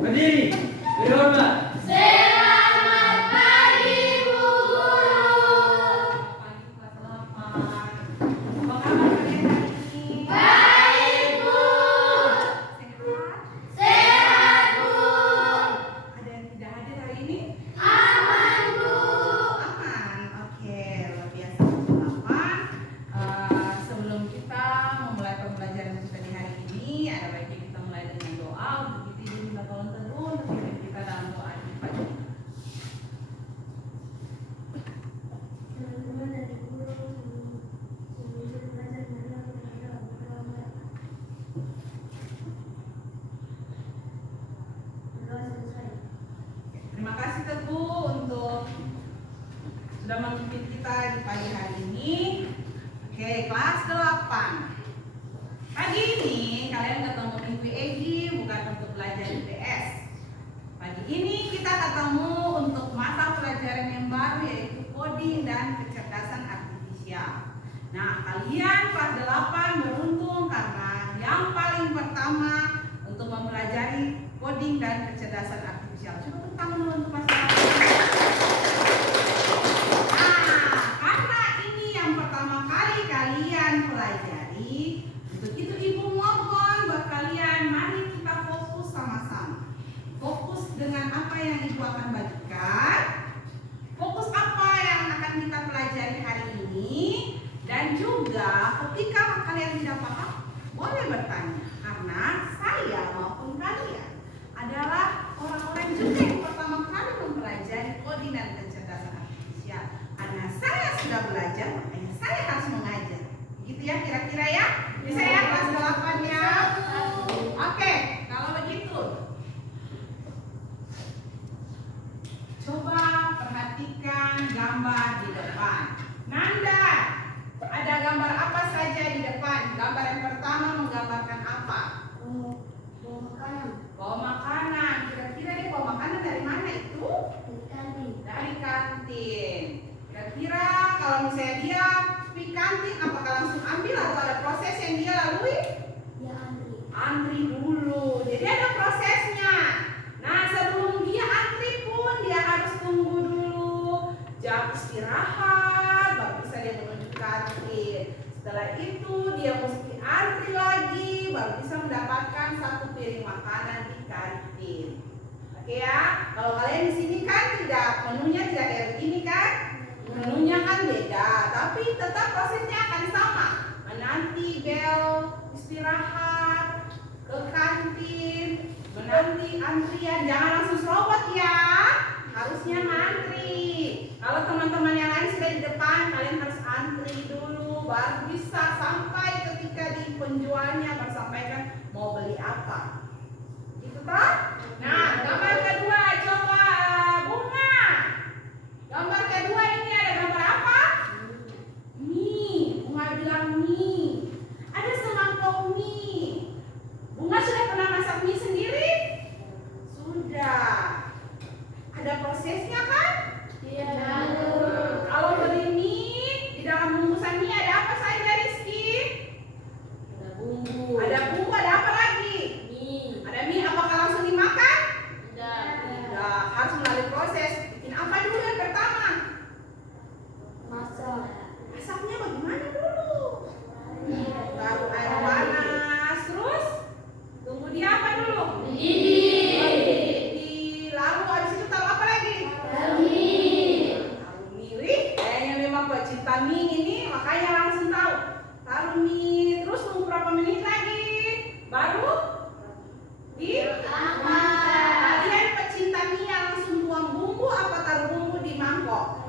Berdiri, berhormat. Selamat pagi Bu Guru. Pagi kelas 8. Apa kabar kalian hari ini? Baik Bu. Sehat? Sehat Bu. Ada yang tidak hadir hari ini? Aman Bu. Aman. Oke, luar biasa kelas 8. Sebelum kita memulai pembelajaran kita di hari ini, ada baiknya kita mulai dengan doa untuk kita minta tolong teduh untuk pimpin kita dalam doa di pagi. Teman-teman dari guru sebelum belajar marilah kita berdoa. Berdoa selesai. Terima kasih Teguh untuk sudah memimpin kita di pagi hari ini. Oke, kelas 8. Pagi ini kalian ketemu Ibu Egi bukan untuk belajar IPS. Pagi ini kita ketemu untuk mata pelajaran yang baru yaitu coding dan kecerdasan artifisial. Nah, kalian kelas 8 beruntung karena yang paling pertama untuk mempelajari coding dan kecerdasan artifisial. Coba tepuk tangan dulu untuk kelas 8. Nah, karena ini yang pertama kali kalian pelajari, untuk itu Ibu mohon buat kalian, mari kita fokus sama-sama. Fokus dengan apa yang Ibu akan bagikan, fokus apa yang akan kita pelajari hari ini, dan juga ketika kalian tidak paham, boleh bertanya. Karena saya maupun kalian adalah orang-orang juga yang pertama kali mempelajari coding dan kecerdasan artifisial. Karena saya sudah belajar, makanya saya harus mengajar. Gitu ya kira-kira ya? Bisa ya kelas 8 ya? Oke, kalau begitu coba perhatikan gambar di depan. Nanda, ada gambar apa saja di depan? Gambar yang pertama menggambarkan apa? Bawa makanan Bawa makanan. Kira-kira dia bawa makanan dari mana itu? dari kantin. Dari kantin. Kira-kira kalau misalnya dia di kantin, apakah langsung ambil atau ada proses yang dia lalui? Ya antri. Antri dulu. Jadi ada prosesnya. Nah, sebelum dia antri pun dia harus tunggu dulu jam istirahat, baru bisa dia menuju kantin. Setelah itu dia mesti antri lagi, baru bisa mendapatkan satu piring makanan di kantin. Oke ya, kalau kalian di sini kan tidak, menunya tidak kayak begini kan? Menunya kan beda, tapi tetap prosesnya akan sama. Menanti bel istirahat, ke kantin, menanti antrian, jangan langsung serobot ya. Harusnya ngantri. Kalau teman-teman yang lain sudah di depan, kalian harus antri dulu, baru bisa sampai ketika di penjualnya bersampaikan mau beli apa. Gitu toh? Nah, gambar kedua coba Bunga. Gambar kedua ini ada gambar apa? Mie. Bunga bilang mie. Ada semangkok mie. Bunga sudah pernah masak mie sendiri? Sudah. Ada prosesnya kan? Iya. Kalau beli mie, di dalam bungkusan mie ada apa saja Rizky? Ada bumbu. Ada bumbu, ada apa lagi? Mie. Ada mie, apakah langsung dimakan? Tidak. Tidak, harus melalui proses. Bikin apa dulu yang pertama? Masak. Masaknya bagaimana dulu? Taruh air panas, terus tunggu dia apa dulu? Mendidih. Lalu habis itu taruh apa lagi? Taruh mie. Wih, kayaknya memang pecinta mie ini, makanya langsung tahu. Taruh mie, terus tunggu berapa menit lagi? Baru di kalian pecinta mie yang langsung tuang bumbu apa taruh bumbu di mangkok?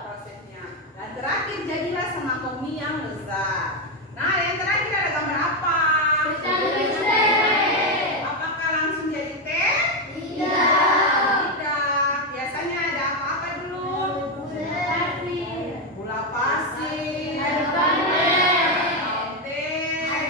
Prosesnya. Dan terakhir jadilah semangkok mie yang lezat. Nah, yang terakhir ada gambar apa? Apakah langsung jadi teh? Tidak. Biasanya ada apa-apa dulu? Gula pasir, teh,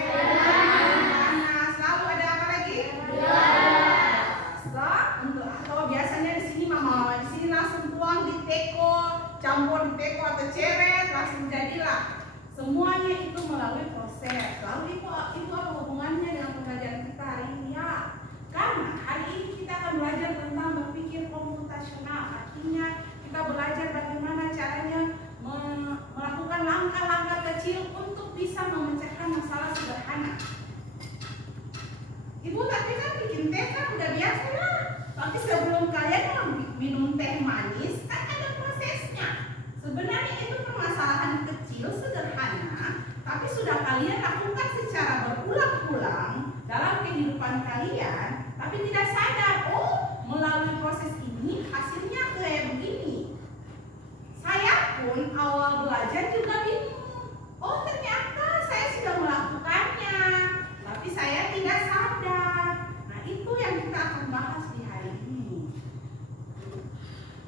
sederhana. Ibu tapi kan bikin teh kan udah biasa lah. Tapi sebelum kalian mau minum teh manis kan ada prosesnya. Sebenarnya itu permasalahan kecil sederhana, tapi sudah kalian lakukan secara berulang-ulang dalam kehidupan kalian, tapi tidak sadar, oh melalui proses ini hasilnya kayak begini. Saya pun awal belajar juga bingung. Oh ternyata saya sudah melakukannya, tapi saya tidak sadar. Nah itu yang kita akan bahas di hari ini.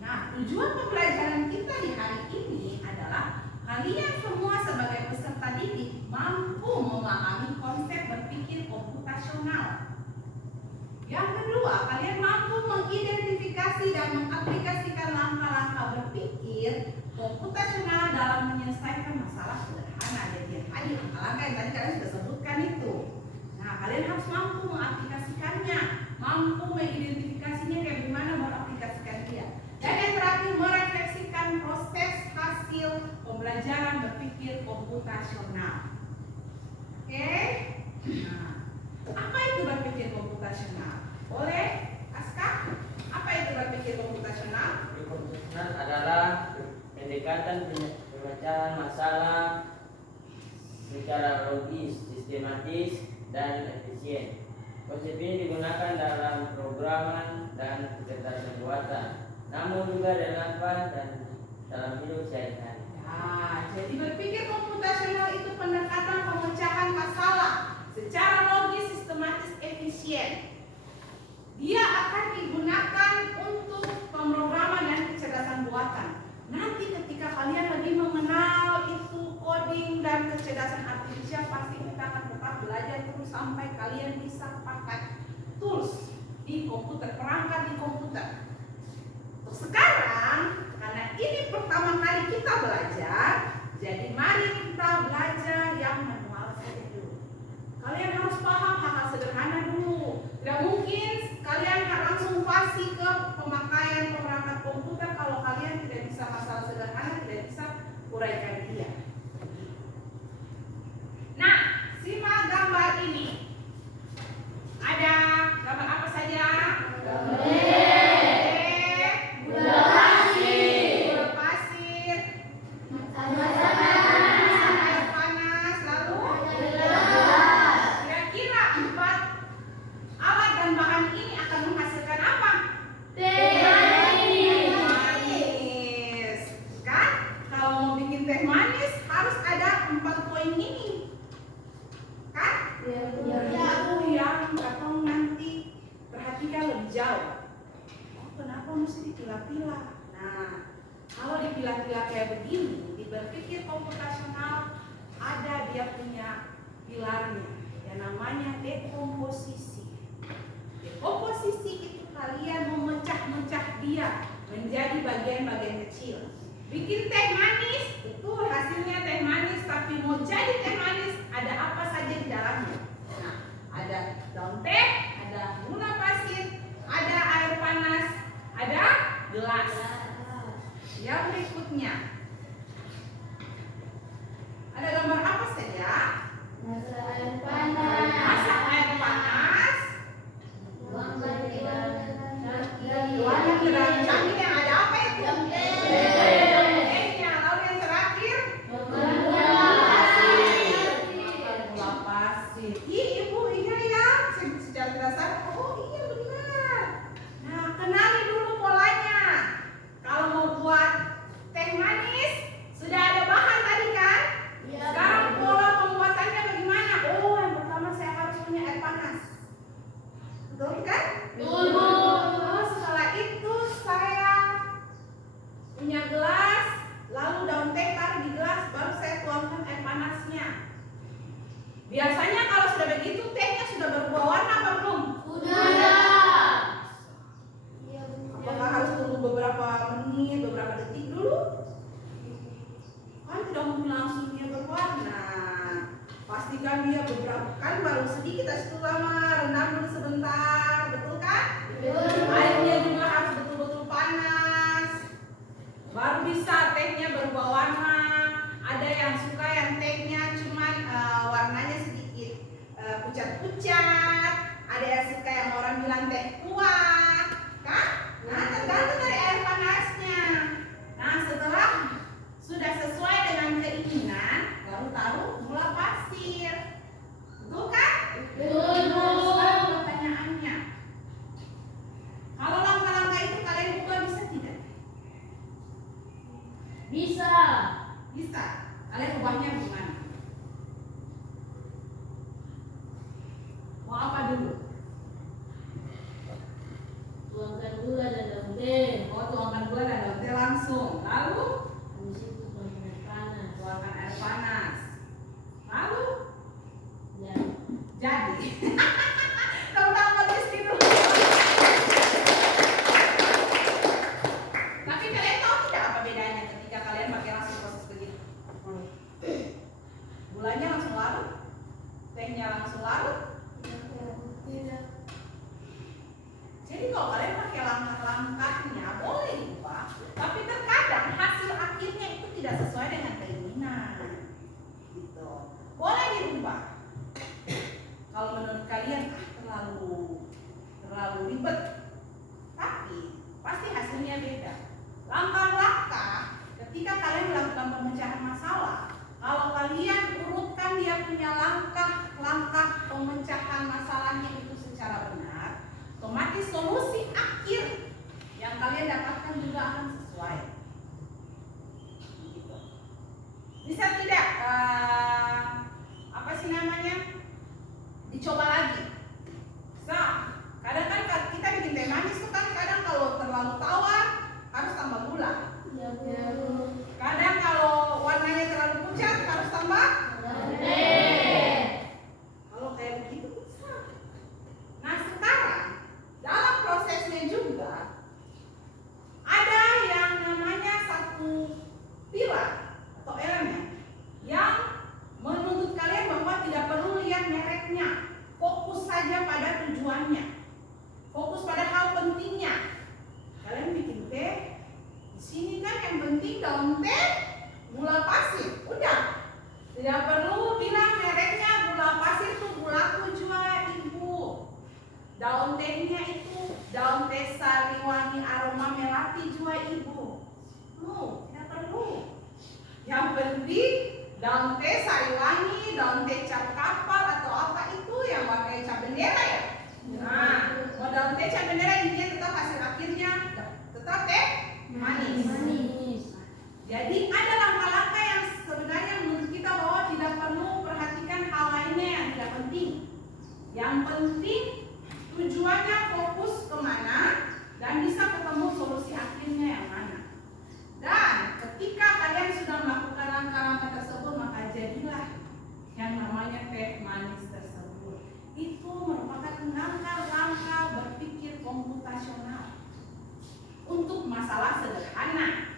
Nah tujuan pembelajaran kita di hari ini adalah kalian semua sebagai peserta didik mampu memahami konsep berpikir komputasional. Yang kedua, kalian mampu mengidentifikasi dan mengaplikasikan langkah-langkah berpikir komputasional dalam menyelesaikan masalah sederhana. Jadi tadi langkah-langkah yang tadi kalian sudah sebutkan itu. Nah, kalian harus mampu mengaplikasikannya, mampu mengidentifikasinya dan bagaimana mengaplikasikan dia. Dan yang terakhir, merefleksikan proses hasil pembelajaran berpikir komputasional. Oke? Nah, apa itu berpikir komputasional? Boleh, Aska? Apa itu berpikir komputasional? Berpikir komputasional adalah pendekatan pemecahan masalah secara logis, sistematis, dan efisien. Konsep ini digunakan dalam programan dan kecerdasan buatan, namun juga relevan dan dalam hidup sehari-hari. Nah, jadi berpikir komputasional itu pendekatan pemecahan masalah secara logis, sistematis, efisien. Dia akan digunakan untuk pemrograman dan kecerdasan buatan. Nanti ketika kalian lebih mengenal itu coding dan kecerdasan artifisial, pasti kita akan tetap belajar terus sampai kalian bisa pakai tools di komputer, perangkat di komputer. Untuk sekarang, karena ini pertama kali kita belajar, jadi mari kita belajar yang manual saja dulu. Kalian harus paham hal-hal sederhana dulu. Tidak mungkin kalian langsung fasih ke pemakaian perangkat komputer kalau kalian tidak bisa masalah sederhana, tidak bisa uraikan dia. Nah, simak gambar ini. Ada gambar apa saja? Dipilah-pilah. Nah, kalau dipilah-pilah kayak begini, di berpikir komputasional ada dia punya pilarnya yang namanya dekomposisi. Dekomposisi itu kalian memecah-mecah dia menjadi bagian-bagian kecil. Bikin teh manis, itu hasilnya teh manis, tapi mau jadi teh manis ada apa saja di dalamnya. Nah, ada daun teh, ada gula pasir, ada air panas, ada gelas. Yang berikutnya ada gambar apa saja? Masak air panas. Masak air panas. Tuangkan ke dalam cangkir yang ada apa itu? Tehnya. Lalu yang terakhir gula pasir. Ih, ibu iya ya. Secara dasar, oh iya benar. Nah, kenali dulu polanya. Kalau mau buat teh manis, sudah ada bahan tadi kan? Sekarang pola pembuatannya bagaimana? Oh, yang pertama saya harus punya air panas. Betul kan? Oh, setelah itu saya punya gelas, lalu daun teh taruh di gelas, baru saya tuangkan air panasnya. Biasanya kalau sudah begitu, tehnya sudah berubah warna apa belum? Apakah harus tunggu beberapa menit, beberapa detik dulu? Kan tidak mungkin langsung dia berwarna. Pastikan dia beberapa, kan baru sedikit itu lama, rendam dulu sebentar, betul kan? Airnya juga harus betul-betul panas, baru bisa tehnya berubah warna. Ada yang suka yang tehnya cuman warnanya sedikit dulu? Tuangkan gula dan daun teh. Oh, tuangkan gula dan daun teh langsung. Lalu Habis itu tuangkan air panas. tuangkan air panas. Lalu Ya, jadi. Tentang Rizky dulu. Tapi kalian tahu tidak apa bedanya ketika kalian pakai langsung proses begitu? Gulanya langsung larut, tehnya langsung larut. Tidak. Jadi kalau kalian pakai langkah-langkahnya boleh diubah, tapi terkadang hasil akhirnya itu tidak sesuai dengan keinginan. Gitu. Boleh dirubah. Kalau menurut kalian terlalu ribet, tapi pasti hasilnya beda. Langkah-langkah ketika kalian melakukan pemecahan masalah, kalau kalian urutkan dia punya langkah-langkah pemecahan masalahnya itu secara benar, otomatis solusi akhir yang kalian dapatkan juga akan sesuai. Gitu. Bisa tidak dicoba lagi? Bisa. Kadang kan kita bikin teh manis tuh kan kadang kalau terlalu tawar harus tambah gula. ya Bu. Kadang kalau warnanya terlalu pucat harus tambah. Kalau kayak begitu bisa. Nah sekarang dalam prosesnya juga ada yang namanya satu pilar atau elemen yang menuntut kalian bahwa tidak perlu lihat mereknya, fokus saja pada tujuannya, fokus pada hal pentingnya. Kalian bikin teh, di sini kan yang penting daun teh, gula pasir, udah. Tidak perlu bilang mereknya, gula pasir itu gulaku jual ibu. Daun tehnya itu daun teh sari wangi aroma melati jual ibu. Tidak perlu. Yang penting daun teh sari wangi, daun teh cap kapal atau apa itu yang pakai cap bendera ya. Nah, mau daun teh cap bendera intinya tetap hasil akhirnya tetap teh manis. Jadi ada langkah-langkah yang sebenarnya menurut kita bahwa tidak perlu perhatikan hal lainnya yang tidak penting. Yang penting tujuannya fokus kemana dan bisa ketemu solusi akhirnya yang mana. Dan ketika kalian sudah melakukan langkah-langkah tersebut, maka jadilah yang namanya teh manis tersebut. Itu merupakan langkah-langkah berpikir komputasional untuk masalah sederhana.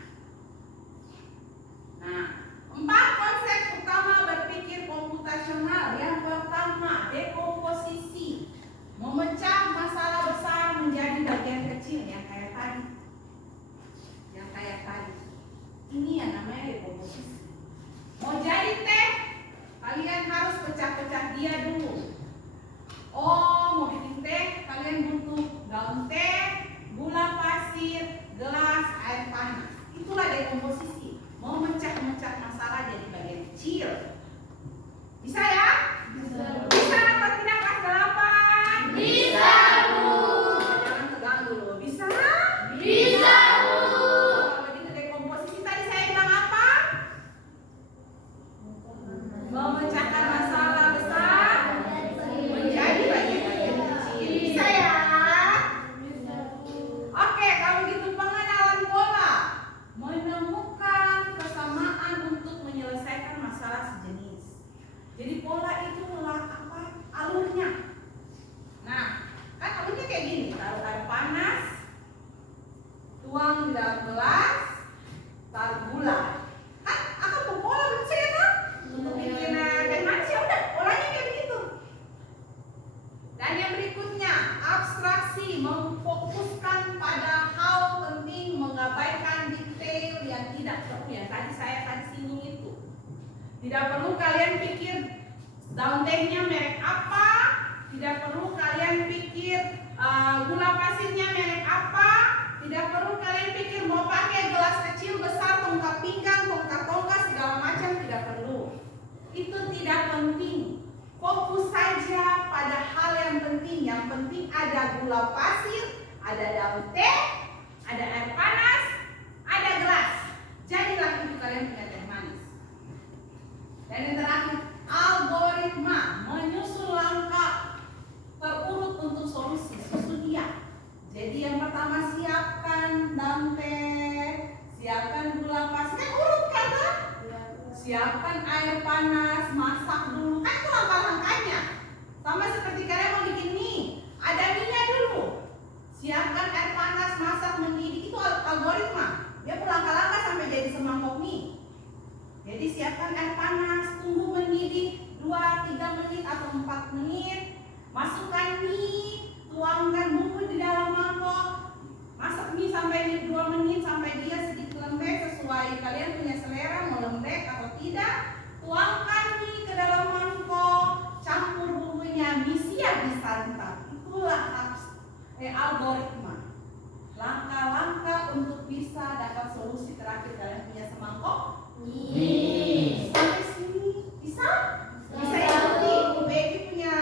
Nah, 4 konsep utama berpikir komputasional. Yang pertama, dekomposisi. Memecah masalah besar menjadi bagian kecil yang kayak tadi. Ini yang namanya dekomposisi. Mau jadi teh, kalian harus pecah-pecah dia dulu. Oh, mau bikin teh, kalian butuh daun teh, gula pasir, gelas, air panas. Itulah dekomposisi. Memecah-mecah masalah jadi bagian kecil. Bisa ya? Bisa atau tidak kelas 8? Bisa, Bu. Jangan tegang dulu. Bisa? Bisa, Bu. Kalau begitu dekomposisi tadi saya bilang apa? Memecahkan masalah besar menjadi bagian-bagian kecil. Bisa ya? Oke, kalau gitu pengenalan pola. Menemukan kesamaan untuk menyelesaikan masalah sejenis. Jadi pola itu apa? Alurnya. Nah, kan alurnya kayak gini. Taruh air panas, tuang di dalam gelas, taruh gula. Kan akan pola bisa ya kan? Untuk bikin teh manis ya udah polanya kayak begitu. Dan yang berikutnya abstraksi, memfokuskan pada hal penting, mengabaikan detail yang tidak perlu. Yang tadi saya singgung itu. Tidak perlu kalian pikir daun tehnya merek apa, tidak perlu kalian pikir gula pasirnya merek apa, tidak perlu kalian pikir mau pakai gelas kecil besar, tongkat pinggang, tongkat segala macam, tidak perlu. Itu tidak penting. Fokus saja pada hal yang penting. Yang penting ada gula pasir, ada daun teh, ada air panas, ada gelas. Jadilah itu kalian punya teh manis. Dan yang terakhir, algoritma, menyusun langkah terukur menit. Masukkan mie, tuangkan bumbu di dalam mangkok. Masak mie sampai 2 menit sampai dia sedikit lembek sesuai kalian punya selera mau lembek atau tidak. Tuangkan mie ke dalam mangkok, campur bumbunya, mie siap disantap. Itulah algoritma. Langkah-langkah untuk bisa dapat solusi terakhir kalian punya semangkok mie. Sampai sini bisa? Bisa ikuti Bu Becky punya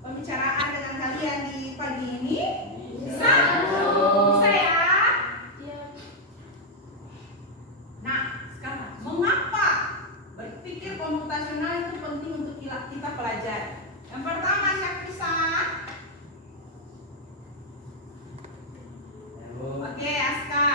pembicaraan dengan kalian di pagi ini? Bisa? Bisa ya? Nah, sekarang mengapa berpikir komputasional itu penting untuk kita pelajari? Yang pertama, siapa bisa? Oke, Aska.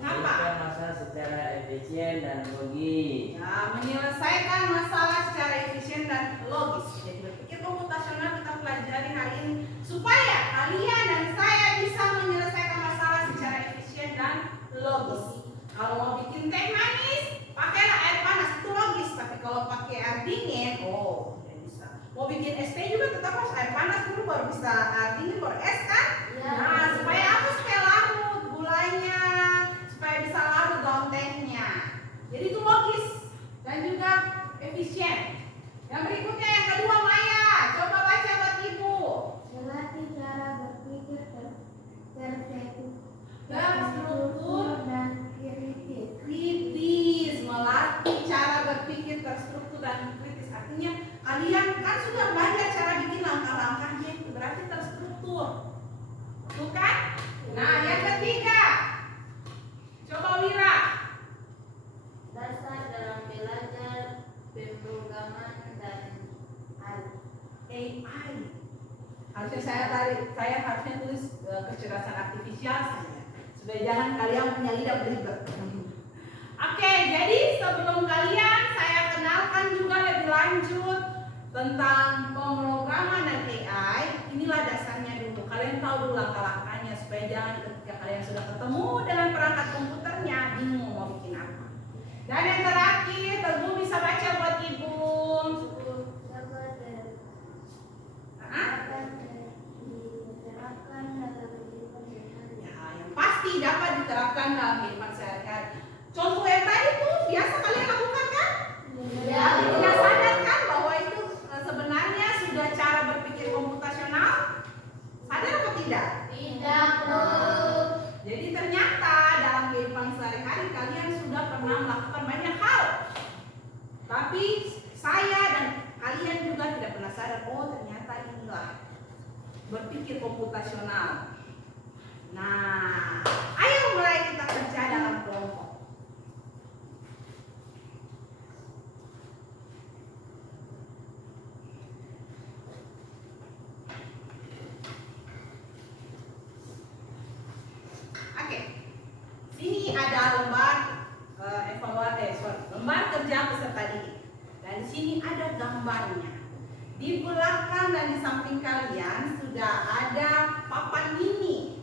Menyelesaikan masalah secara efisien dan logis. Ya, menyelesaikan masalah secara efisien dan logis. Jadi berpikir komputasional kita pelajari hari ini supaya kalian dan saya bisa menyelesaikan masalah secara efisien dan logis. Kalau mau bikin teh manis, pakailah air panas, itu logis. Tapi kalau pakai air dingin, tidak bisa. Mau bikin es teh juga tetap harus air panas dulu baru bisa air dingin baru es kan? Ya. Nah, supaya apa? Supaya larut gulanya, supaya bisa larut daun tehnya. Jadi itu logis dan juga efisien. Yang berikutnya yang kedua, Maya, coba baca buat ibu. Melatih cara berpikir Terstruktur dan kritis. kritis, melatih cara berpikir terstruktur dan kritis. Artinya kalian kan sudah belajar cara bikin langkah-langkahnya, itu berarti terstruktur. Bukan? Nah, yang ketiga, coba Wira. Dasar dalam belajar pemrograman dan AI. Harusnya saya harusnya tulis kecerdasan artifisial saja. Supaya jangan kalian punya lidah beribet. Oke, jadi sebelum kalian saya kenalkan juga lebih lanjut tentang pemrograman dan AI. Inilah dasarnya dulu. Kalian tahu dulu langkah-langkahnya supaya jangan ketika kalian sudah ketemu dengan perangkat komputernya bingung mau bikin apa. Dan yang terakhir, Teguh bisa baca buat ibu. Ya, yang pasti dapat diterapkan dalam kehidupan sehari-hari. Contoh yang tadi tuh biasa kalian lakukan kan? Ya, tidak sadar kan bahwa itu sebenarnya sudah cara berpikir komputasional? Sadar atau tidak? tidak. Jadi ternyata dalam kehidupan sehari-hari kalian sudah pernah melakukan banyak hal. Tapi saya dan kalian juga tidak pernah sadar, oh ternyata inilah berpikir komputasional. Nah, ayo mulai kita kerja dalam kelompok. Oke, sini ada lembar lembar kerja peserta didik. Dan di sini ada gambarnya. Di belakang dan di samping kalian sudah ada papan mini.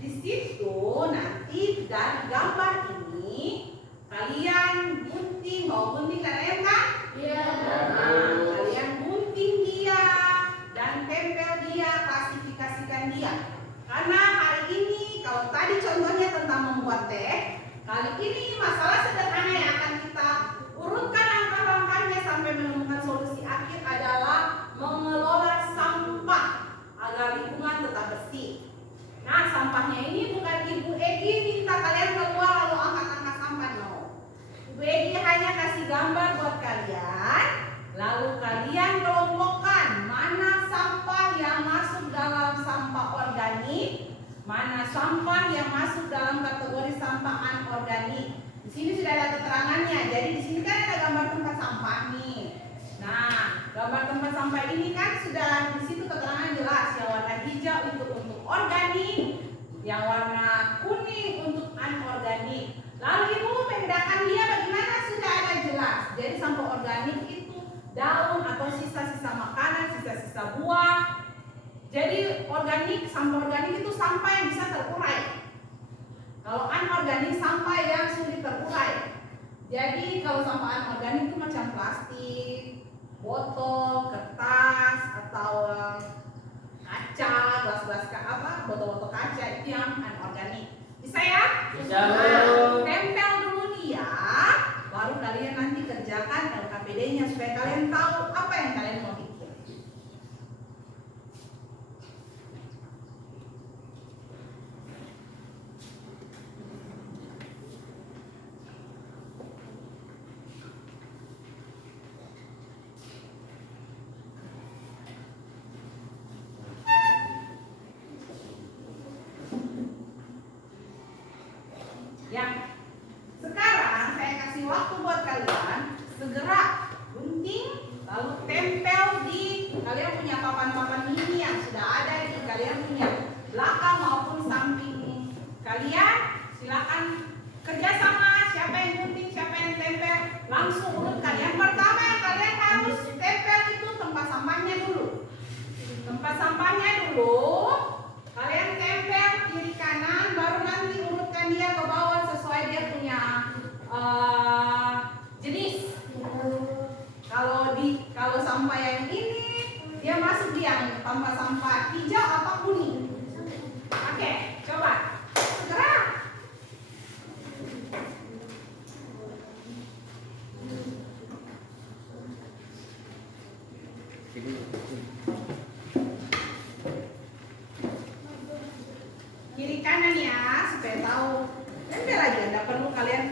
Di situ nanti dari gambar ini kalian gunting, mau gunting dan rem kan? Iya. Nah, kalian gunting dia dan tempel dia, klasifikasikan dia. Karena hari ini kalau tadi contohnya tentang membuat teh, kali ini masalah sederhana yang akan kita urutkan langkah-langkahnya sampai menemukan solusi akhir adalah mengelola sampah agar lingkungan tetap bersih. Nah, sampahnya ini bukan Ibu Egi minta kalian keluar lalu angkat-angkat sampah, no. Ibu Egi hanya kasih gambar buat kalian, lalu kalian kelompokkan mana sampah yang masuk dalam sampah organik, mana sampah yang masuk dalam kategori sampah anorganik. Di sini sudah ada keterangannya. Jadi di sini kan ada gambar tempat sampah nih. Nah, gambar tempat sampah ini kan sudah di situ keterangan jelas. Yang warna hijau itu untuk organik, yang warna kuning untuk anorganik. Lalu Ibu membedakan dia bagaimana sudah ada jelas. Jadi sampah organik itu daun atau sisa-sisa makanan, sisa-sisa buah. Jadi organik, sampah organik itu sampah yang bisa terurai. Kalau anorganik sampah yang sulit terurai. Jadi kalau sampah anorganik itu macam plastik, botol, kertas, atau kaca, gelas-gelas botol-botol kaca itu yang anorganik. Bisa ya? Bisa, Bu. Nah, tempel dulu dia, baru kalian nanti kerjakan LKPD-nya supaya kalian tahu apa yang kalian mau bikin. Ya, sekarang saya kasih waktu buat kalian segera gunting lalu tempel di kalian punya papan-papan mini yang sudah ada di kalian punya belakang maupun samping kalian. Silakan kerjasama, siapa yang gunting, siapa yang tempel, langsung urutkan. Yang pertama yang kalian harus tempel itu tempat sampahnya dulu. Tempat sampahnya dulu kalian tempel kiri kanan, baru nanti urutkan dia ke bawah sesuai dia punya jenis. Kalau sampah yang ini dia masuk di yang tanpa sampah hijau atau kuning. Oke, coba segera. Kiri kanan ya supaya tahu. Tempel aja, nggak perlu kalian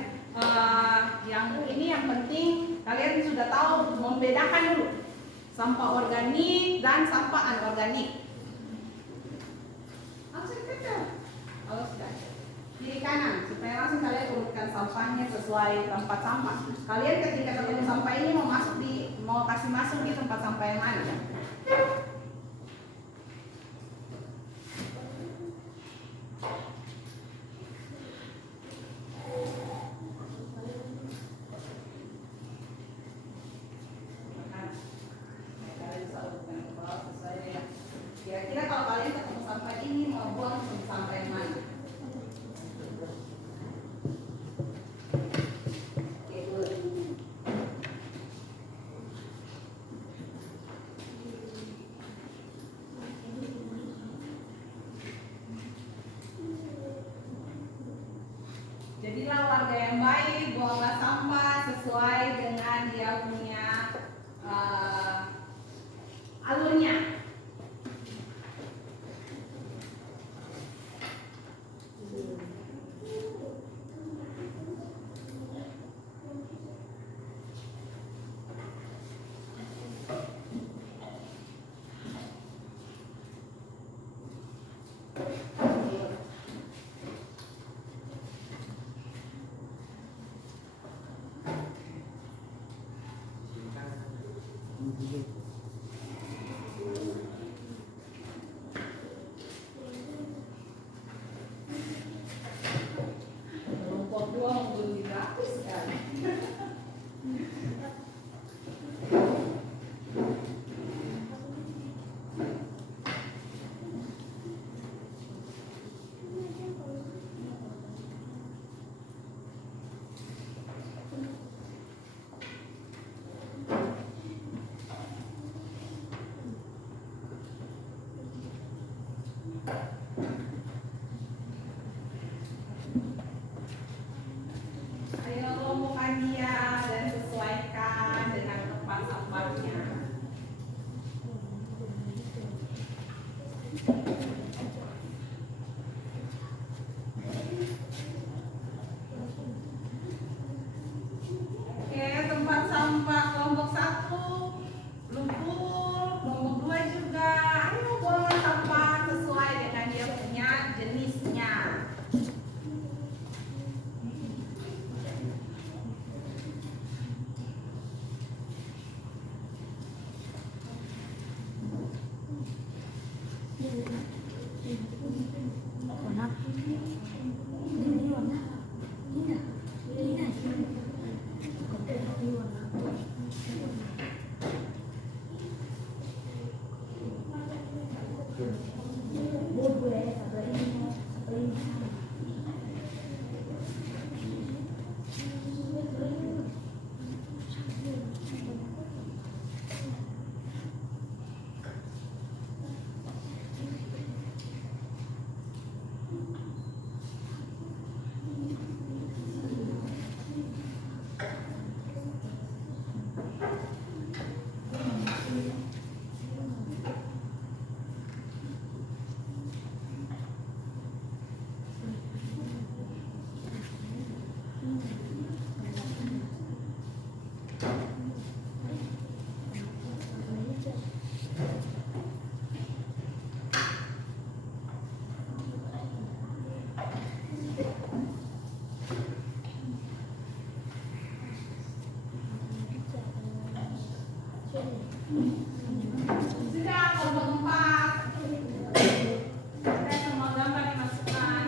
yang ini, yang penting kalian sudah tahu membedakan dulu sampah organik dan sampah anorganik. Langsung tempel. Kalau sudah kiri kanan supaya langsung kalian urutkan sampahnya sesuai tempat sampah. Kalian ketika ketemu sampah ini mau kasih masuk di tempat sampah yang mana? Kira-kira kalau kalian ketemu sampah ini mau buang ke sampah yang mana? Oke, good. Jadilah warga yang baik, buanglah sampah sesuai dengan dia punya alurnya. Rumput dua membeli gratis kan? Ayo rombongkan dia dan sesuaikan dengan tempat sampahnya. Oke, tempat sampah kelompok 1 lumpur, kelompok 2 juga. Ayo buang sampah sesuai dengan dia punya jenisnya. Sudah kelompok 4. Sudah semua gambar dimasukkan.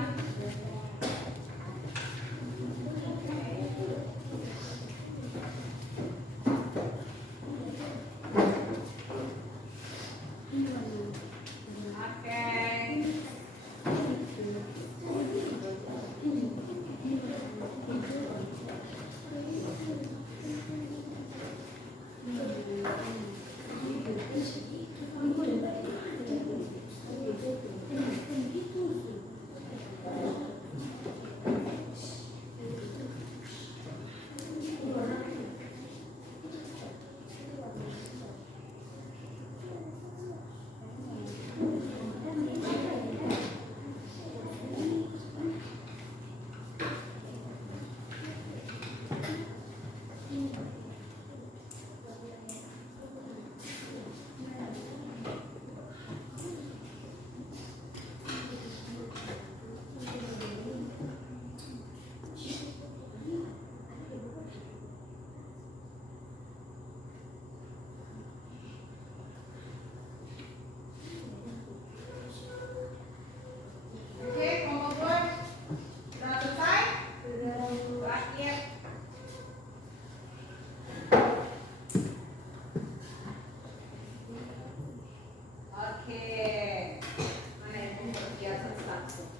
Oke, kelompok 2 sudah selesai? Terakhir. Oke. Mana yang kelompok 3 selesai?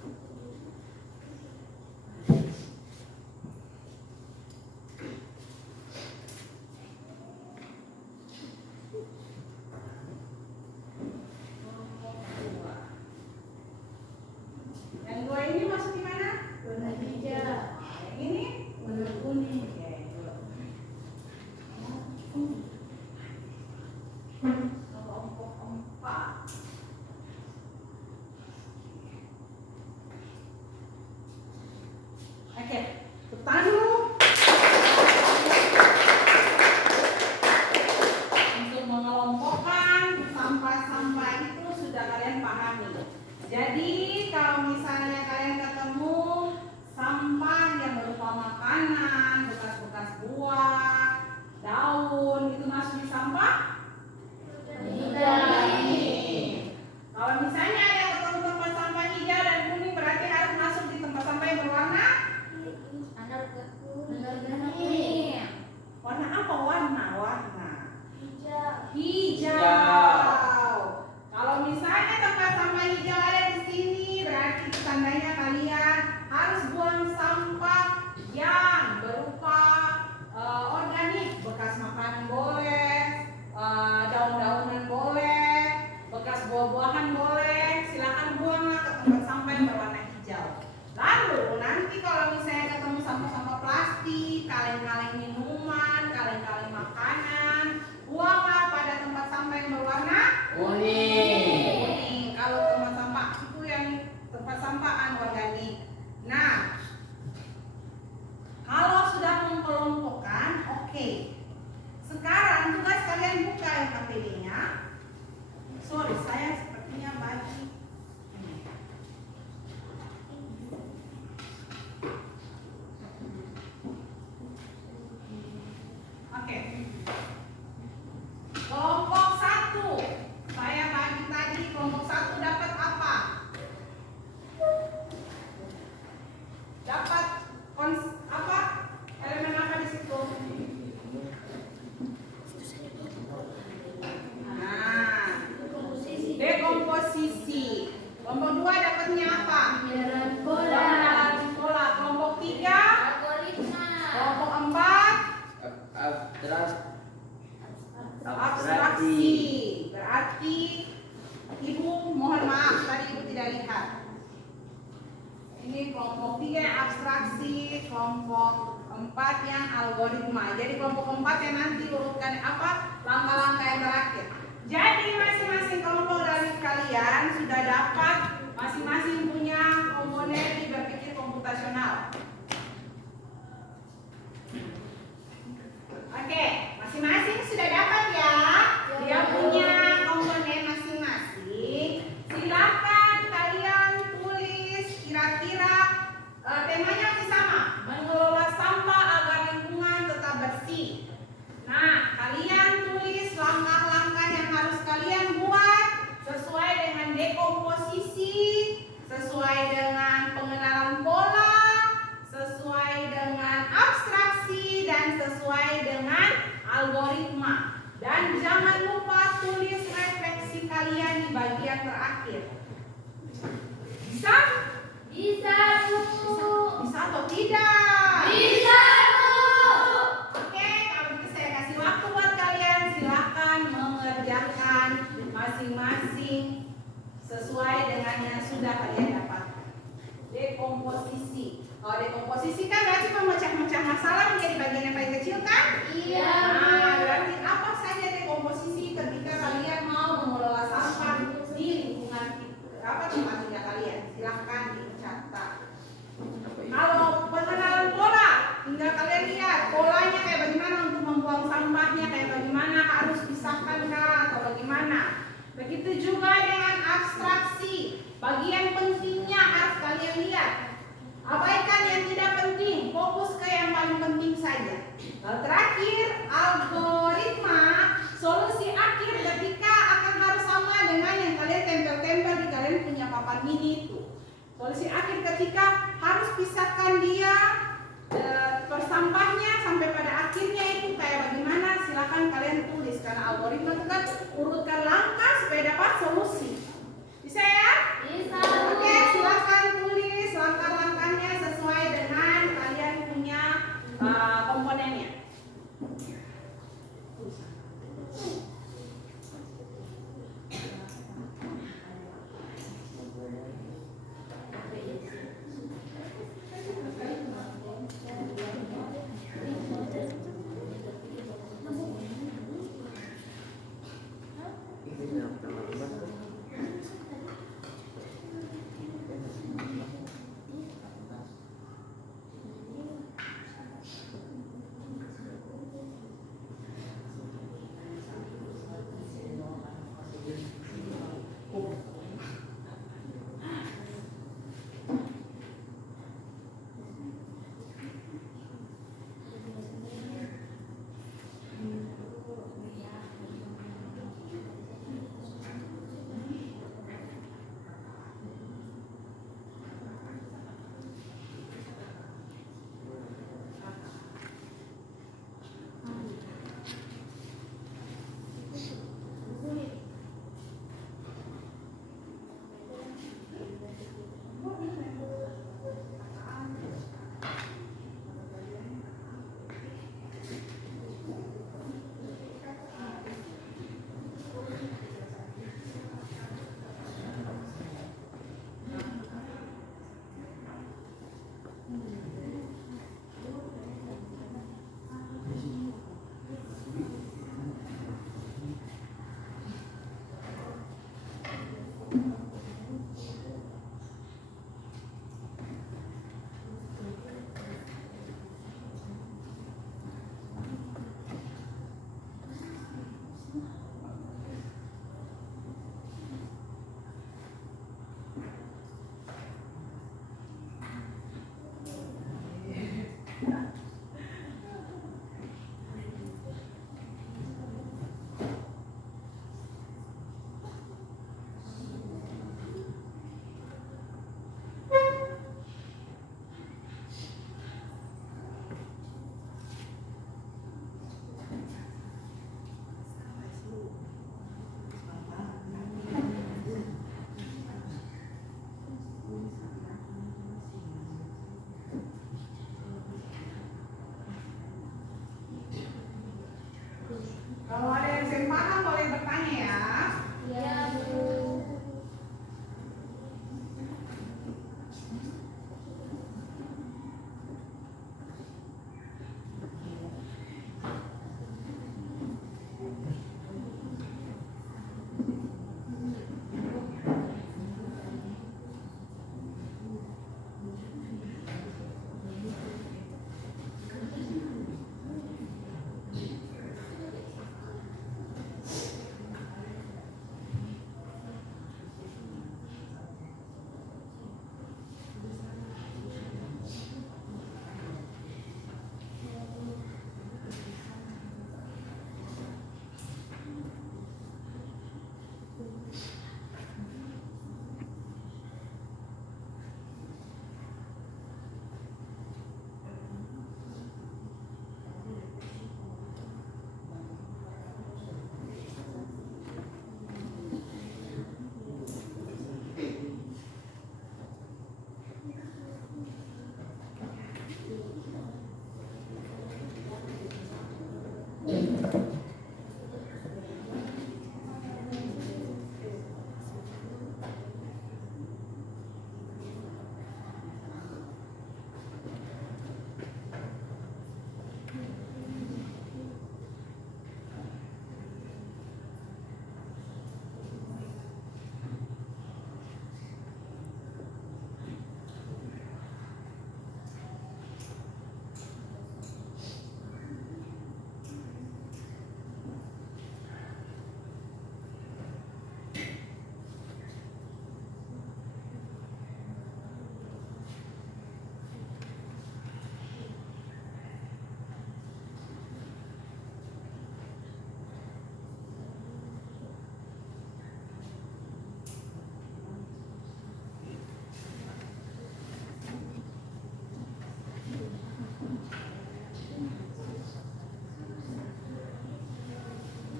Yang 2 ini masuk di mana? Warna hijau. Yang ini? Warna kuning. Oke, dulu. Kelompok 4. Oke, tepuk tangan dulu. Untuk mengelompokkan sampah-sampah itu sudah kalian pahami. Jadi kalau misalnya kalian ketemu sampah yang berupa makanan, bekas-bekas buah, daun, itu masuk di sampah? Hijau. Kalau misalnya ada yang ketemu tempat sampah hijau dan kuning, berarti harus masuk di tempat sampah yang berwarna? Warna kuning. Warna apa? Warna Hijau. hijau. Kalau misalnya tempat sampah hijau ada di sini, berarti tandanya kalian harus buang sampah yang berupa organik, bekas makanan boleh, daun-daunan boleh, bekas buah-buahan boleh. Silakan buanglah ke tempat sampah yang berwarna hijau. Lalu nanti kalau misalnya ketemu sampah-sampah plastik, kaleng-kaleng minuman, kaleng-kaleng makanan, buanglah pada tempat sampah yang berwarna kuning. Kalau tempat sampah itu yang tempat sampah anorganik. Nah, kalau sudah mengelompokkan, oke. Sekarang tugas kalian buka LKPD-nya. Sorry, saya sepertinya bagi. Oke. Kelompok 1. Saya bagi tadi kelompok 1 dapat apa? Dapat apa? Elemen apa di situ? Nah, dekomposisi. Kelompok 2 dapatnya apa? Jaran Jalan pola. Kelompok 3, Algoritma. kelompok 4, abstraksi. Berarti Ibu mohon maaf tadi Ibu tidak lihat. Ini kelompok 3 yang abstraksi, kelompok 4 yang algoritma. Jadi kelompok 4 yang nanti urutkan apa? Langkah-langkah yang terakhir. Jadi masing-masing kelompok dari kalian sudah dapat masing-masing punya komponen di berpikir komputasional. Oke, masing-masing sudah dapat ya. Dia punya komponen masing-masing. Silakan kalian tulis kira-kira temanya masih sama, mengelola sampah agar lingkungan tetap bersih. Nah, kalian tulis langkah algoritma. Dan jangan lupa tulis refleksi kalian di bagian terakhir. Bisa? Bisa, Bu. Bisa atau tidak? Bisa, Bu. Oke, kalau gitu saya kasih waktu buat kalian. Silakan mengerjakan masing-masing sesuai dengan yang sudah kalian dapatkan. Dekomposisi. Kalau dekomposisi kan berarti memecah-mecah masalah menjadi bagian yang paling kecil kan? Iya. Nah, berarti apa saja dekomposisi ketika kalian mau mengelola sampah di lingkungan tempat tinggal kalian? Silahkan dicatat. Kalau pengenalan pola, tinggal kalian lihat polanya kayak bagaimana untuk membuang sampahnya, kayak bagaimana harus pisahkan kah atau bagaimana. Begitu juga dengan abstraksi. Bagian pentingnya harus kalian lihat. Abaikan yang tidak penting, fokus ke yang paling penting saja. Lalu terakhir, algoritma. Solusi akhir ketika akan harus sama dengan yang kalian tempel-tempel di kalian punya papan mini itu. Solusi akhir ketika harus pisahkan dia persampahnya sampai pada akhirnya itu kayak bagaimana, silakan kalian tulis karena algoritma itu kan urutkan langkah supaya dapat solusi. Bisa ya? Bisa. Oke, silakan tulis langkah-langkahnya sesuai dengan kalian punya komponennya. Kalau ada yang belum paham boleh bertanya ya. Iya, Bu.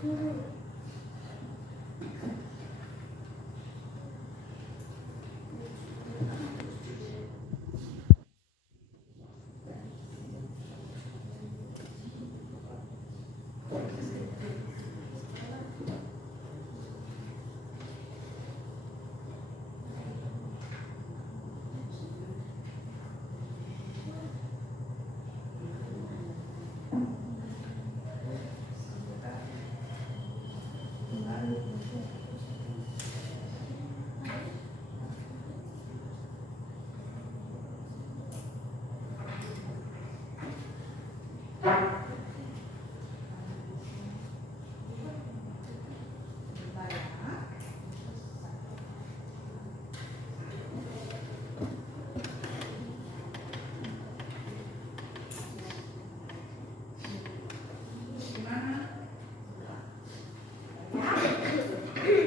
Gimana? Ya.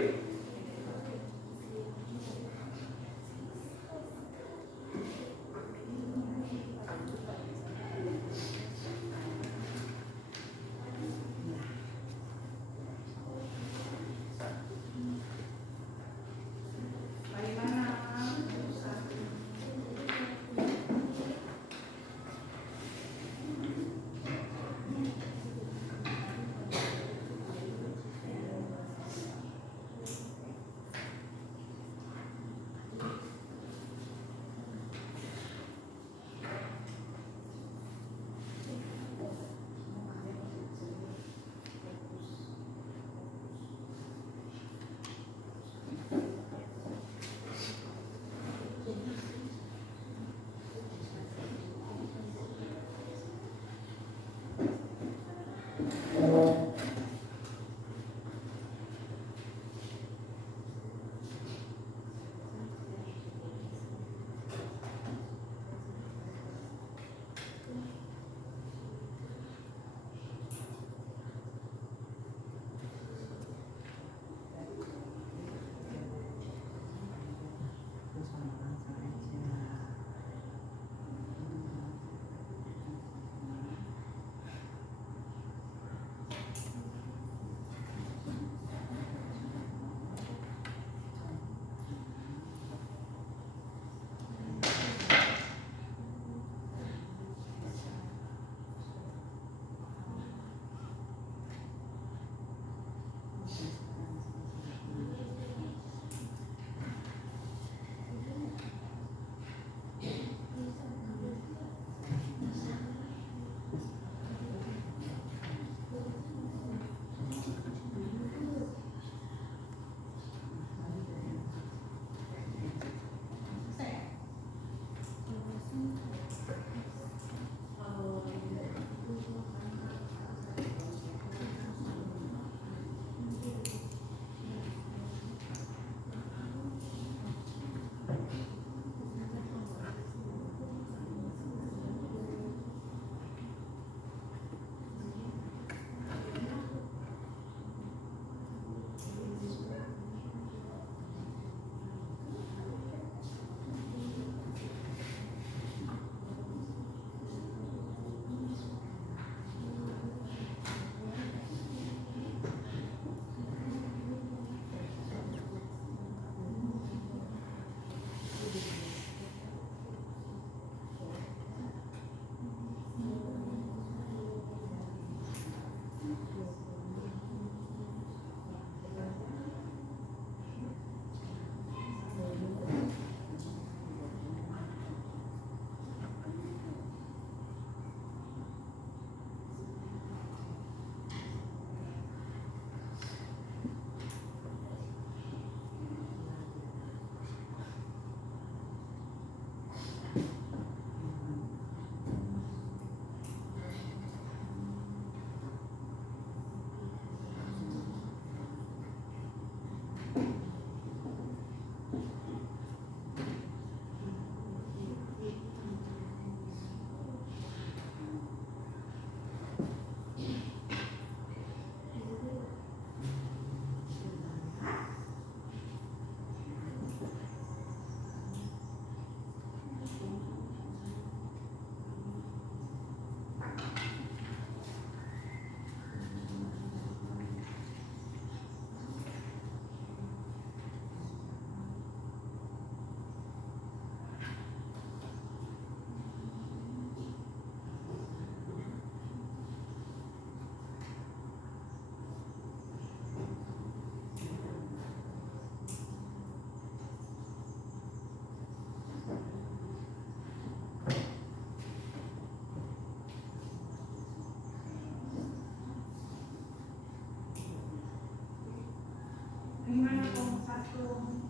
Gimana kelompok 1?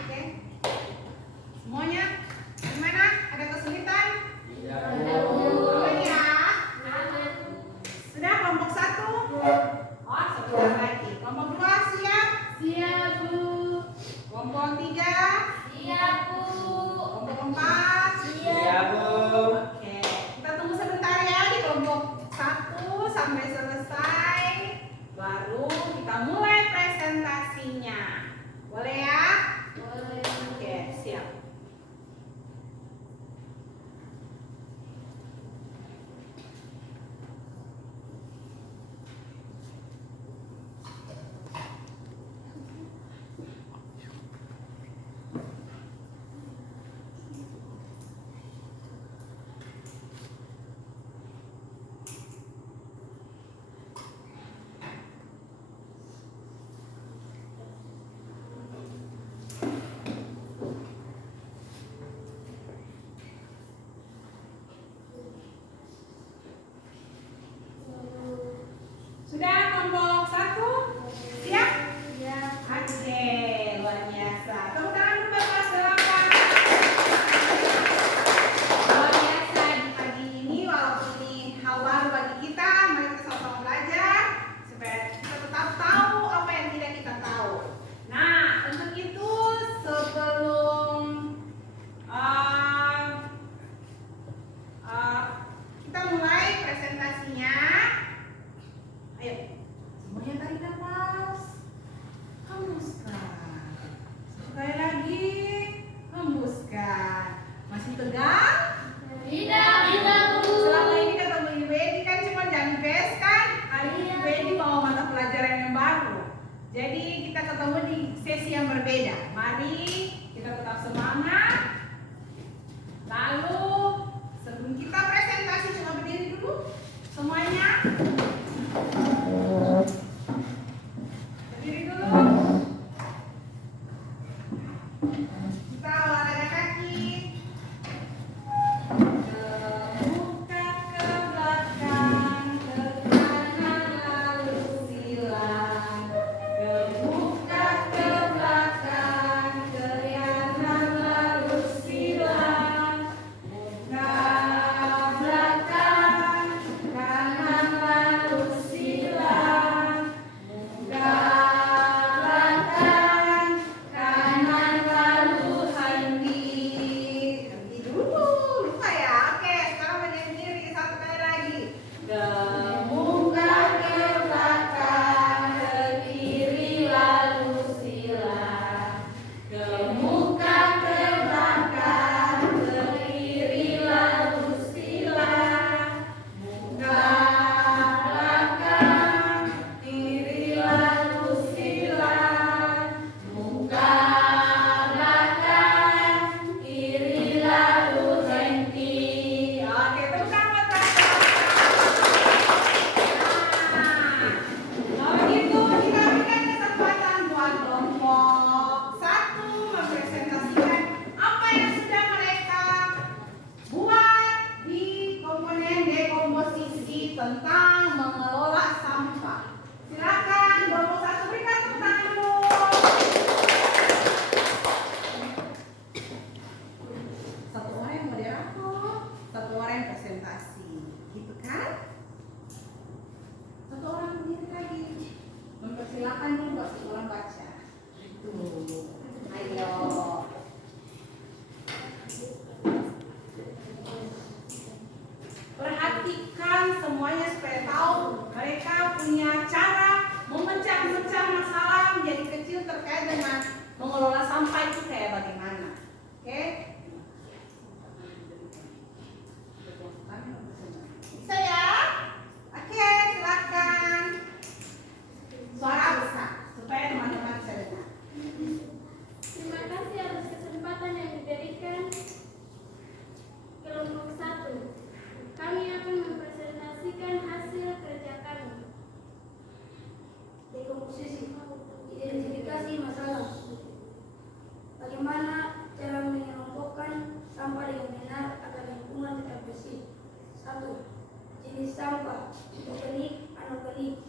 Oke. Semuanya gimana? Ada kesulitan? Tidak, Belum ya? Aman. Sudah kelompok 1? Oh, sebentar lagi. Kelompok 2 siap? Siap, Bu. Kelompok 3? Siap, Bu. Kelompok 4? Iya, Bu. Oke. Kita tunggu sebentar ya di kelompok 1 sampai selesai. Baru kita mulai presentasinya. Boleh ya? Boleh. Oke, siap. Sudah kelompok 1? Siap? Siap. Oke, luar biasa. Tepuk tangan dulu Bapak silakan. Luar biasa di pagi ini, walaupun ini hal baru bagi kita, mari kita sama-sama belajar supaya kita tetap tahu apa yang tidak kita tahu. Nah, untuk itu sebelum kita mulai presentasinya, ayo semuanya tarik nafas, hembuskan. Sekali lagi, hembuskan. Masih tegang? Tidak, Bu. Selama ini kata Bu Iwedi kan cuma janpes kan? Hari ini Bu Iwedi bawa mata pelajaran yang baru. Jadi kita ketemu di sesi yang berbeda. Mari kita tetap semangat. Lalu sebelum kita presentasi coba berdiri dulu semuanya. Berdiri dulu. Kita olahraga kaki. Terbuka ke belakang, ke kanan lalu silang. Terbuka ke belakang, ke kanan lalu silang. Buka belakang, kanan lalu terkait dengan mengelola sampah itu kayak bagaimana. Oke? Bisa ya? Oke, silakan. Suara besar supaya teman-teman bisa dengar. Terima kasih atas kesempatan yang diberikan kelompok 1. Kami akan mempresentasikan hasil kerja kami. Dekomposisi, identifikasi masalah. Bagaimana cara mengelompokkan sampah dengan benar agar lingkungan tetap bersih? 1. Jenis sampah organik, anorganik.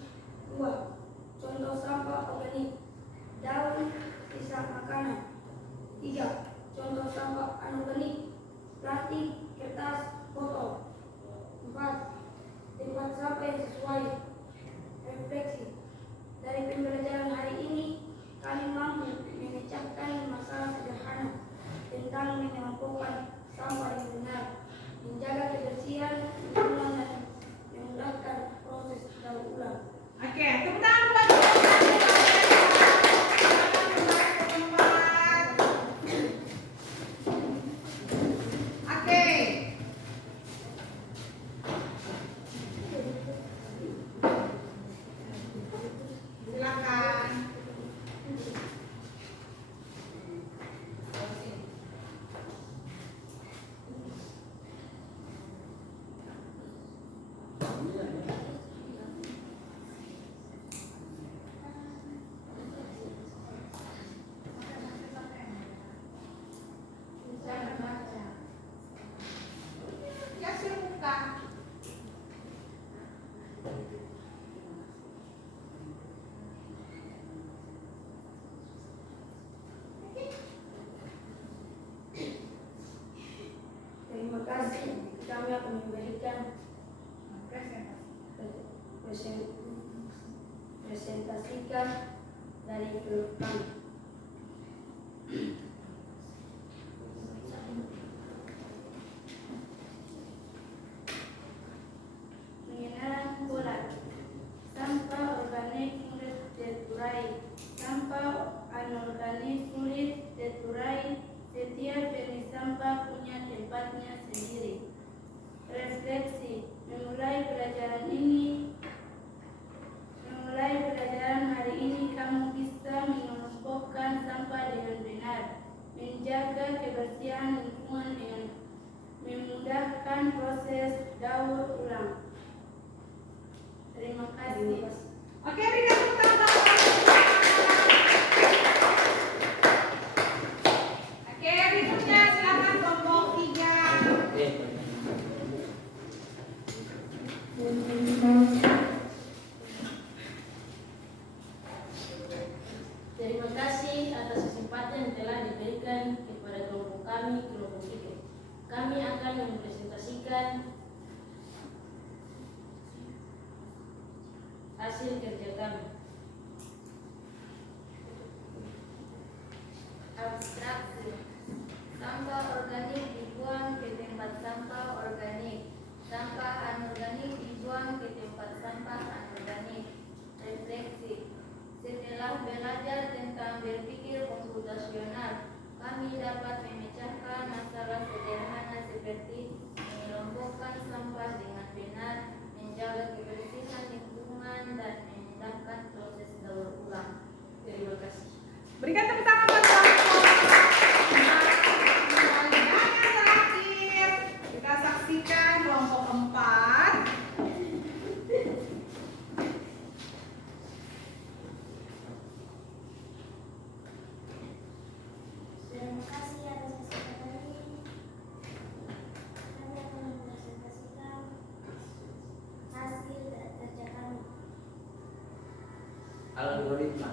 2. Contoh sampah organik: daun, sisa makanan. 3. Contoh sampah anorganik: plastik, kertas, botol. 4. Tempat sampah yang sesuai. Refleksi. Dari pembelajaran hari ini, kami mampu memecahkan masalah sederhana tentang mengelompokkan sampah yang benar, menjaga kebersihan lingkungan dan memudahkan proses daur ulang. Oke, tepuk tangan buat teman-teman. Oke. Silakan. Ya, silakan. Terima kasih. Kami akan memberikan presentasikan dari grup kami. Pengenalan pola. Sampah organik mudah terurai. Sampah anorganik sulit terurai. Setiap jenis sampah punya tempatnya sendiri. Refleksi. Memulai pelajaran hari ini, kamu bisa mengelompokkan sampah dengan benar, menjaga kebersihan lingkungan dengan memudahkan proses daur ulang. Terima kasih. Oke, berikan tepuk tangan. Oke, berikutnya silakan kelompok 3. Terima kasih atas kesempatan yang telah diberikan kepada kelompok kami, kelompok 3. Kami akan mempresentasikan hasil kerja kami. Abstraksi. Sampah organik dibuang ke tempat sampah organik. Sampah anorganik dibuang ke tempat sampah anorganik. Refleksi. Setelah belajar tentang berpikir komputasional, kami dapat memecahkan masalah sederhana seperti mengelompokkan sampah dengan benar, menjaga kebersihan lingkungan, dan memudahkan proses daur ulang. Terima kasih. Berikan tepuk tangan buat kelompok. Dan yang terakhir, kita saksikan kelompok 4. Terima kasih atas kesempatan ini. Kami akan mempresentasikan hasil kerja kami. Algoritma.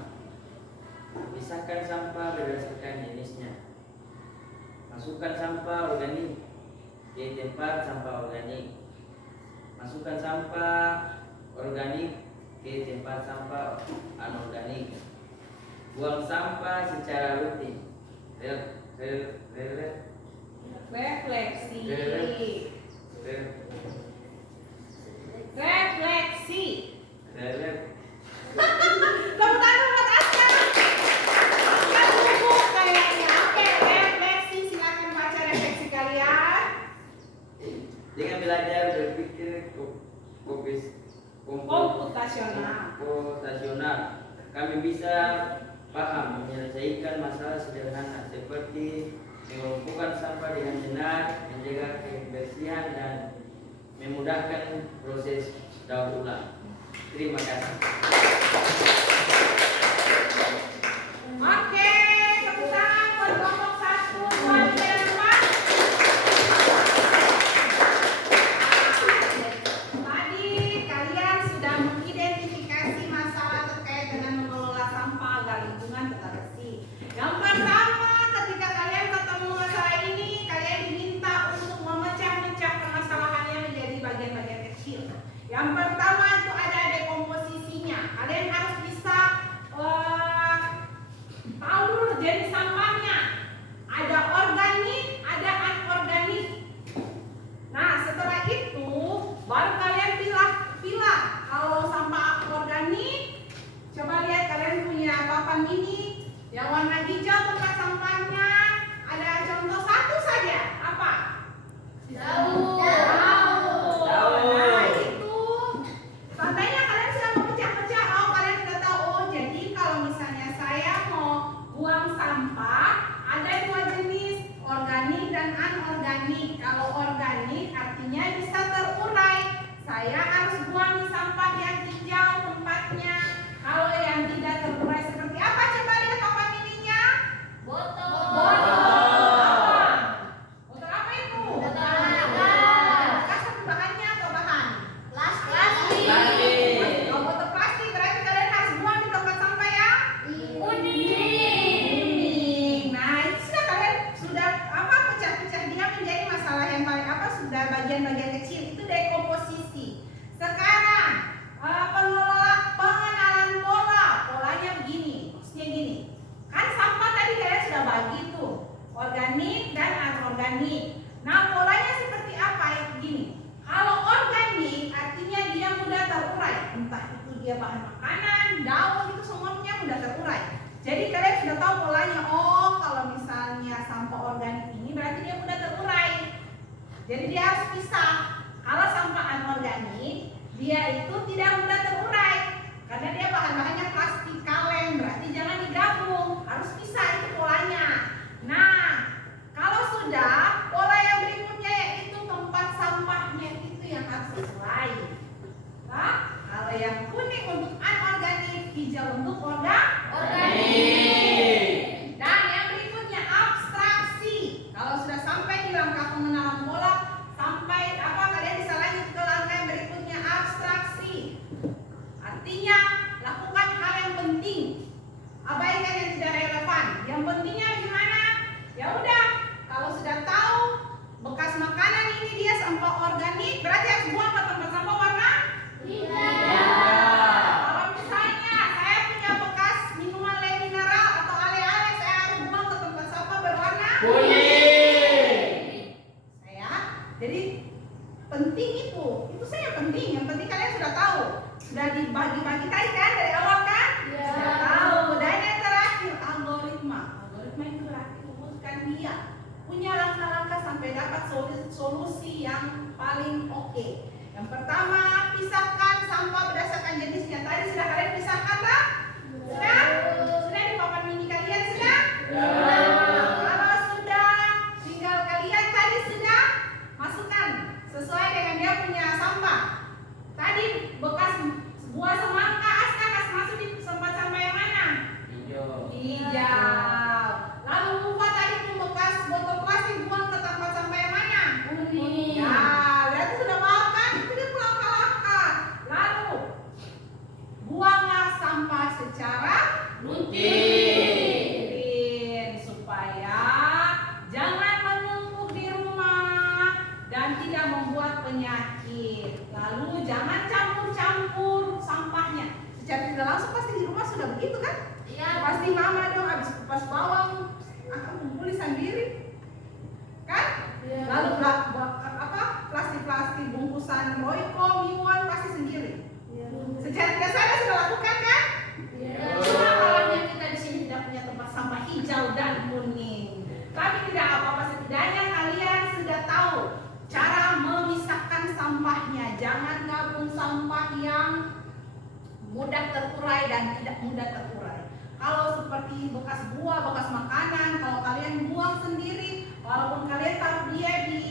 Pisahkan sampah berdasarkan jenisnya. Masukkan sampah organik ke tempat sampah organik. Masukkan sampah organik ke tempat sampah anorganik. Buang sampah secara rutin. Refleksi. Refleksi. Tepuk tangan buat Aska. komputasional. Kami bisa paham menyelesaikan masalah sederhana seperti mengumpulkan sampah dengan benar, menjaga kebersihan dan memudahkan proses daur ulang. Terima kasih. Oke, tepuk tangan buat kelompok 1, 2, 3, 4. Tadi kalian sudah mengidentifikasi masalah terkait dengan mengelola sampah agar lingkungan tetap bersih. Yang pertama, ketika kalian ketemu masalah ini, kalian diminta untuk memecah-mecah permasalahannya menjadi bagian-bagian kecil. Yang pertama itu ada dekomposisinya. Kalian harus bisa tahu dulu jenis sampahnya. Ada organik, ada anorganik. Nah, setelah itu baru kalian pilah. Kalau sampah organik, coba lihat kalian punya papan ini yang warna hijau tempat sampahnya. Ada contoh satu saja. Apa? Daun. Nah, itu tandanya kalian sudah memecah-pecah. Oh, kalian sudah tahu. Oh, jadi kalau misalnya saya mau buang sampah, ada dua jenis, organik dan anorganik. Kalau organik artinya bisa terurai. Saya harus buang di sampah yang hijau tempatnya. Kalau yang tidak terurai seperti apa? Coba lihat papan ininya. Botol. Apa? Botol apa itu? Botol makan. Kasar bahannya atau bahan? Plastik. Kalau botol plastik berarti kalian harus buang di tempat sampah yang Kuning. nah itu sudah kalian sudah pecah-pecah dia menjadi masalah yang paling sudah bagian-bagian kecil, itu dekomposisi. Sekarang pengenalan polanya begini, maksudnya gini. Kan sampah tadi kalian sudah bagi tuh, organik dan anorganik. Nah, polanya seperti apa? Gini. Kalau organik artinya dia mudah terurai, entah itu dia bahan makanan, daun, itu semuanya mudah terurai. Jadi kalian sudah tahu polanya. Oh, kalau misalnya sampah organik ini berarti dia mudah terurai. Jadi dia harus pisah. Kalau sampah anorganik, dia itu tidak mudah terurai karena dia bahan-bahannya plastik kaleng, berarti jangan digabung, harus pisah, itu polanya. Nah, kalau sudah, pola yang berikutnya yaitu tempat sampahnya itu yang harus sesuai. Nah, kalau yang kuning untuk anorganik, hijau untuk organik. Dan yang berikutnya abstraksi. Kalau sudah sampai di langkah pengenalan pola, sampai kalian bisa lanjut ke langkah yang berikutnya, abstraksi. Artinya lakukan hal yang penting, abaikan yang tidak relevan. Yang pentingnya gimana? Ya udah, kalau sudah tahu bekas makanan ini dia sampah organik, berarti harus buang ke tempat sampah warna kalau misalnya saya punya bekas minuman le mineral atau ale-ale, saya harus buang ke tempat sampah berwarna saya. Jadi penting itu saya penting. Yang penting kalian sudah tahu, sudah dibagi-bagi tadi kan dari awal kan? Sudah tahu. Dan yang terakhir algoritma itu berarti memutuskan dia punya langkah-langkah sampai dapat solusi yang paling oke. Yang pertama, pisahkan sampah berdasarkan jenisnya. Tadi sudah kalian pisahkan tak? Sudah? Sudah di papan mini kalian sudah? Kalau sudah, tinggal kalian tadi sudah masukkan sesuai dengan dia punya sampah. Tadi bekas buah semangka, kas masuk di tempat sampah yang mana? Hijau. Lalu lupa tadi bekas botol plastik buang ke tempat sampah yang mana? Kuning. Ya, berarti sudah paham kan? Itu dia langkah-langkah. Lalu buanglah sampah secara rutin supaya jangan menumpuk di rumah dan tidak membuat penyakit. Lalu jangan campur-campur sampahnya. Secara tidak langsung pasti di rumah sudah begitu kan? Iya. Pasti mama dong habis kupas bawang akan kumpuli sendiri, kan? Lalu plastik-plastik bungkusan Royco, Miwon pasti sendiri. Secara tidak sadar sudah lakukan kan? Cuma kalaunya kita di sini tidak punya tempat sampah hijau dan kuning. Tapi tidak apa-apa, setidaknya kalian sudah tahu cara memisahkan sampahnya. Jangan gabung sampah yang mudah terurai dan tidak mudah terurai. Kalau seperti bekas buah, bekas makanan, kalau kalian buang sendiri, walaupun kalian taruh dia di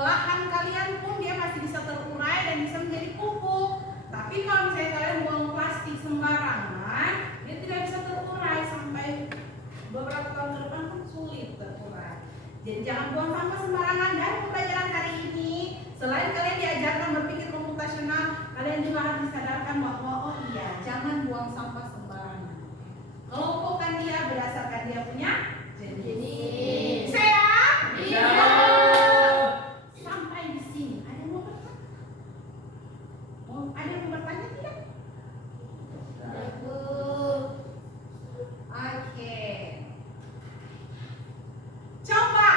lahan kalian pun dia masih bisa terurai dan bisa menjadi pupuk. Tapi kalau misalnya kalian buang plastik sembarangan, dia tidak bisa terurai sampai beberapa tahun ke depan pun sulit terurai. Jadi jangan buang sampah sembarangan. Dan pembelajaran hari ini, selain kalian diajarkan berpikir komputasional, kalian juga harus disadarkan bahwa oh iya, jangan buang sampah sembarangan. Kelompokkan dia berdasarkan dia punya jenis. Siap? Sampai di sini ada yang mau bertanya? Ada yang mau bertanya tidak? Oke. Coba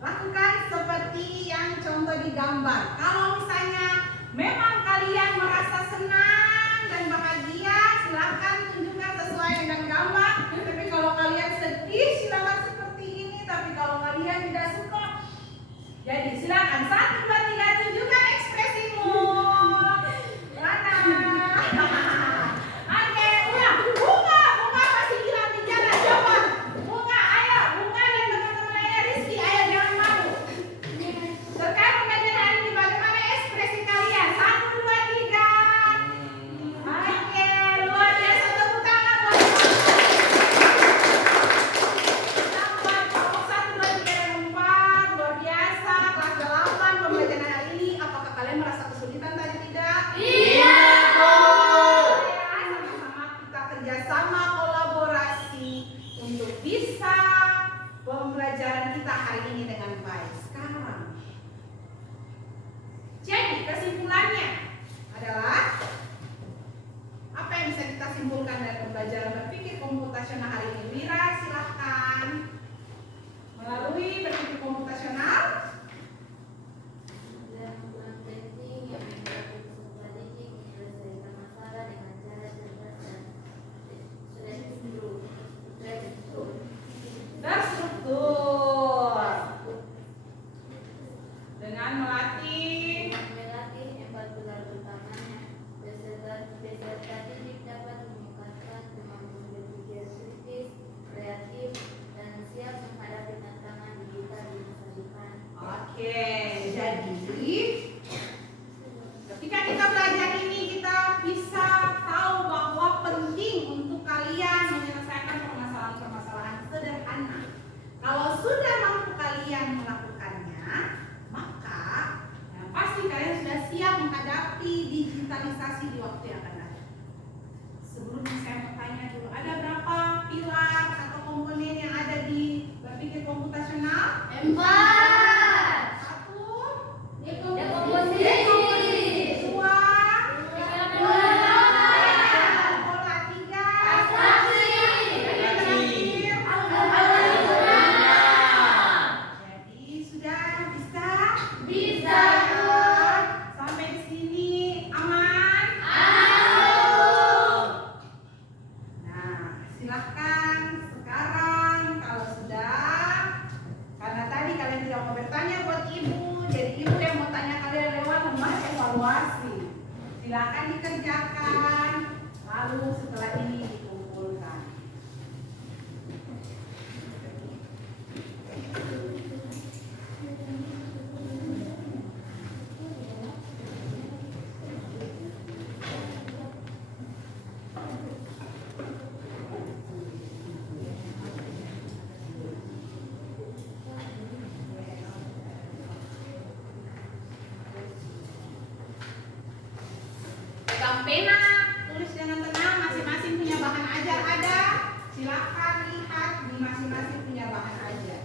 lakukan seperti yang contoh di gambar. Kalau misalnya memang kalian merasa senang dan bahagia, silakan tunjukkan sesuai dengan gambar. Tapi kalau kalian sedih, silakan seperti ini. Tapi kalau kalian tidak suka, jadi silakan 1, 2, 3 tunjukkan ekspresimu. Mana? Oke, ulang. Bunga masih hilang di jalan. Coba. Bunga, ayo. Bunga dan teman-teman lainnya Rizky, ayo jangan malu. Sekarang pembelajaran hari ini bagaimana ekspresi kalian? 1, 2, 3. Oke, luar biasa, tepuk tangan buat kelompok 1, 2, 3 dan 4. Luar biasa, kelas 8 pembelajaran hari ini. Apakah kalian merasa kesulitan tadi tidak? Iya, Bu. Sama-sama kita kerjasama kolaborasi untuk bisa pembelajaran kita hari ini dengan baik. Sekarang, jadi kesimpulannya adalah apa yang bisa kita simpulkan dari pembelajaran berpikir komputasional hari ini? Wira, silahkan melalui berpikir komputasional. Yang paling penting yang membantu peserta didik menyelesaikan masalah dengan cara cerdas dan terstruktur. Terstruktur dengan melatih Melatih 4 pilar utamanya, peserta didik dapat meningkatkan kemampuan berpikir kritis, kreatif, dan siap menghadapi tantangan digital di masa depan. Oke, jadi ketika kita belajar ini kita bisa tahu bahwa penting untuk kalian menyelesaikan permasalahan-permasalahan sederhana. Kalau sudah mampu kalian melakukannya, maka pasti kalian sudah siap menghadapi digitalisasi di waktu yang akan datang. Sebelumnya saya mau tanya dulu, ada berapa pilar atau komponen yang ada di berpikir komputasional? 4. 1, Dekomposisi. 2, pola 3, Abstraksi. dan terakhir. Jadi sudah bisa? Bisa. Sampai di sini aman? Nah, silahkan sekarang kalau sudah, karena tadi kalian tidak mau bertanya buat ibu, jadi ibu yang mau tanya kalian lewat lembar evaluasi. Silahkan dikerjakan, lalu setelah ini dikumpulkan. Pegang pena, tulis dengan tenang, masing-masing punya bahan ajar ada. Silakan lihat di masing-masing punya bahan ajar.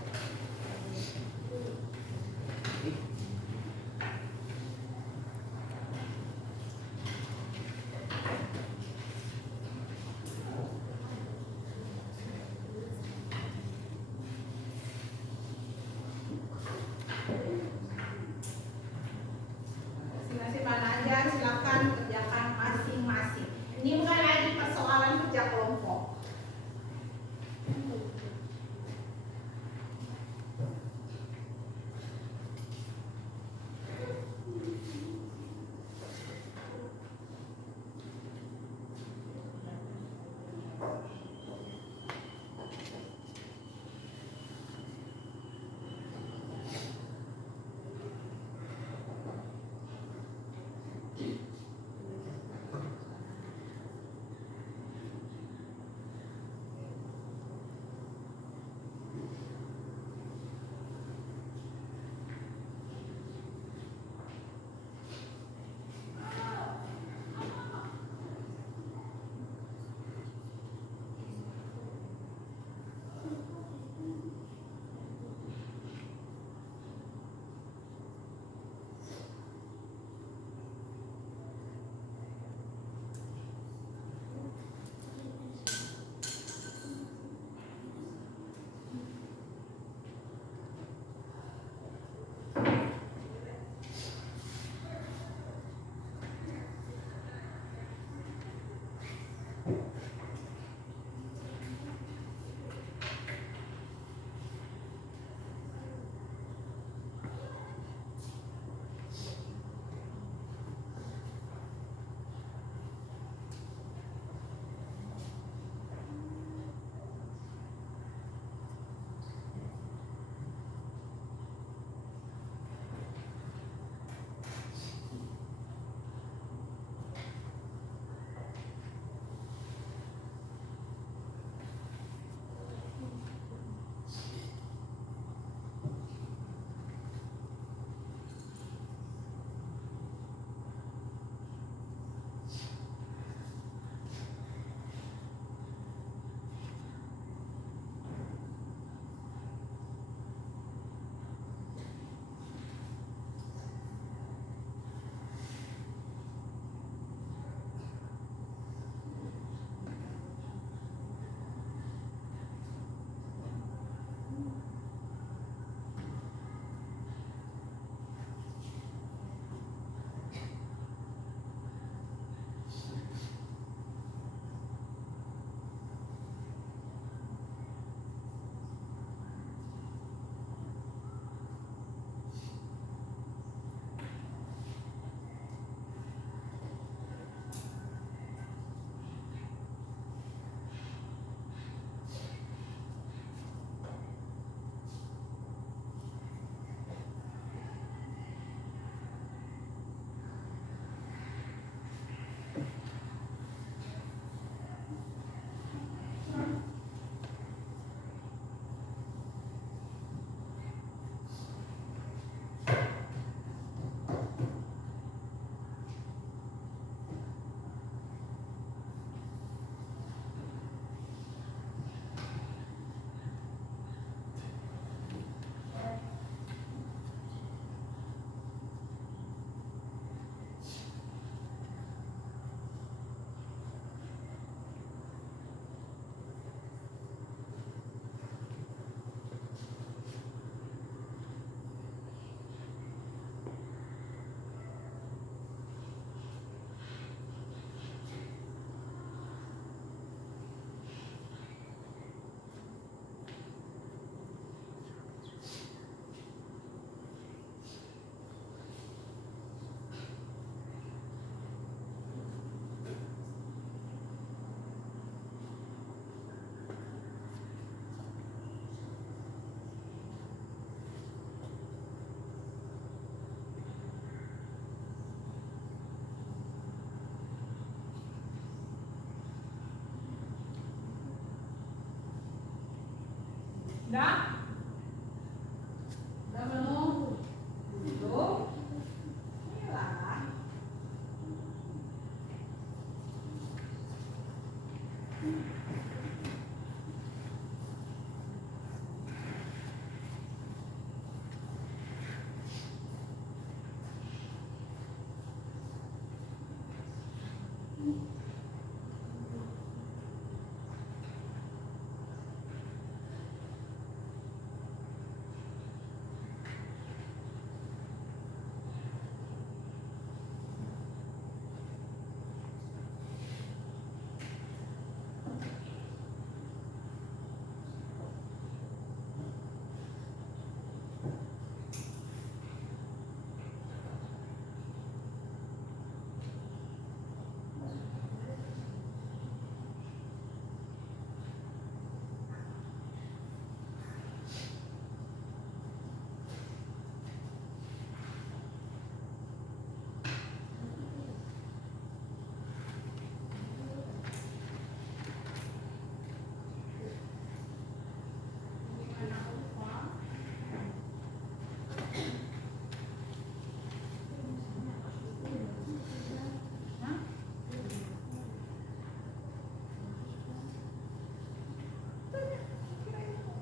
Masing-masing bahan ajar silakan kerjakan masing-masing. Ini bukan lagi persoalan kerja kelompok.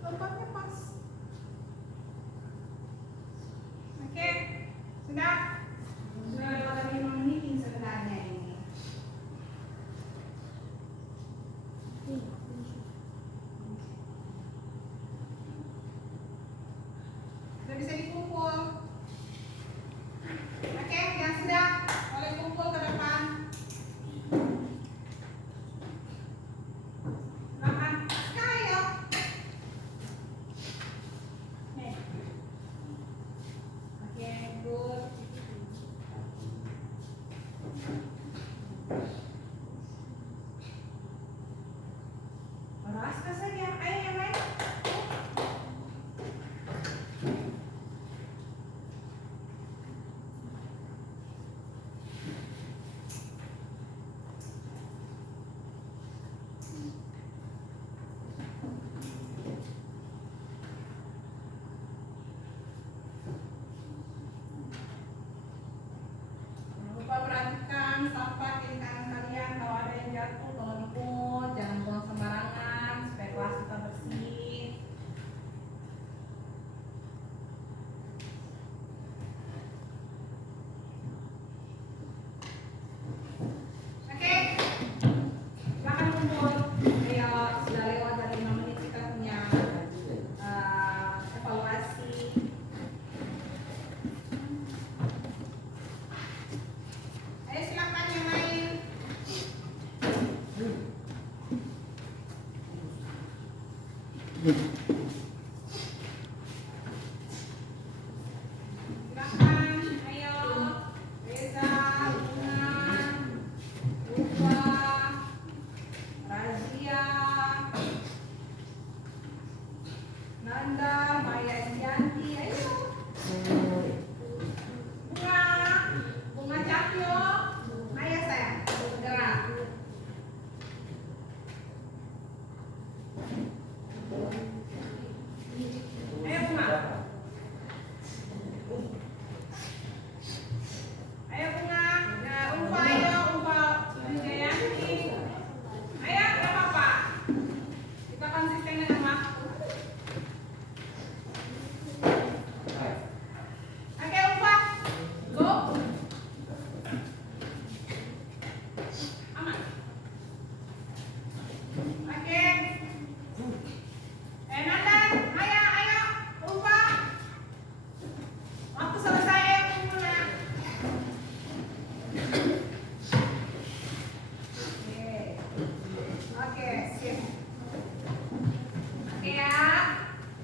Gambarnya pas. Oke, sudah lewat 5 menit sebenarnya ini. Sudah bisa dikumpul. Oke, yang sudah boleh kumpul ke depan. Silakan. Ayo. Oke, good. Beras saja. Ayo yang lain. Jangan lupa perhatikan sampah di tangan kalian. Kalau ada yang jatuh, tolong dipungut. Jangan buang sembarangan supaya kelas kita bersih. Oke, silakan kumpul. Ayo, sudah lewat dari 5 menit kita punya evaluasi. Ayo silakan yang lain. Silakan, ayo. Reza, Bunga, Ulfa, Razia, Nanda, Maya Indianti, ayo. Bunga Cahyo, ayo sayang, segera. Ayo Bunga. Ayo Bunga, nah, Ulfa ayo, Ulfa Wijayanti. Ayo, gak apa-apa. Kita konsisten dengan waktu. Oke Ulfa, go. Aman. Oke. Nathan, ayo, Ulfa. Waktu selesai ya, kumpulnya. Oke, sip. Oke ya.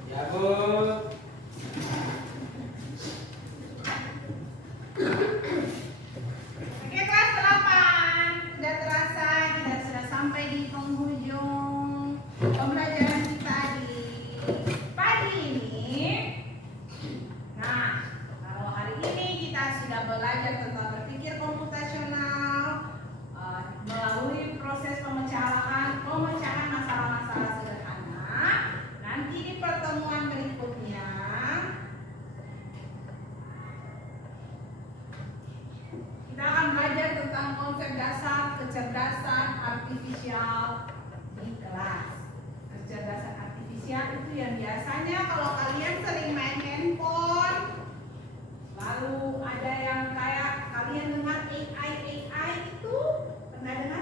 Ya, Bu. Oke, kelas 8. Sudah terasa kita sudah sampai di penghujung pembelajaran kita di pagi ini. Nah, kalau hari ini kita sudah belajar tentang berpikir komputasional melalui proses pemecahan masalah-masalah sederhana. Nanti di pertemuan berikutnya kita akan belajar tentang konsep dasar kecerdasan artifisial di kelas. Kecerdasan artifisial itu yang biasanya kalau kalian sering main handphone, lalu ada yang kayak kalian dengar AI itu, pernah dengar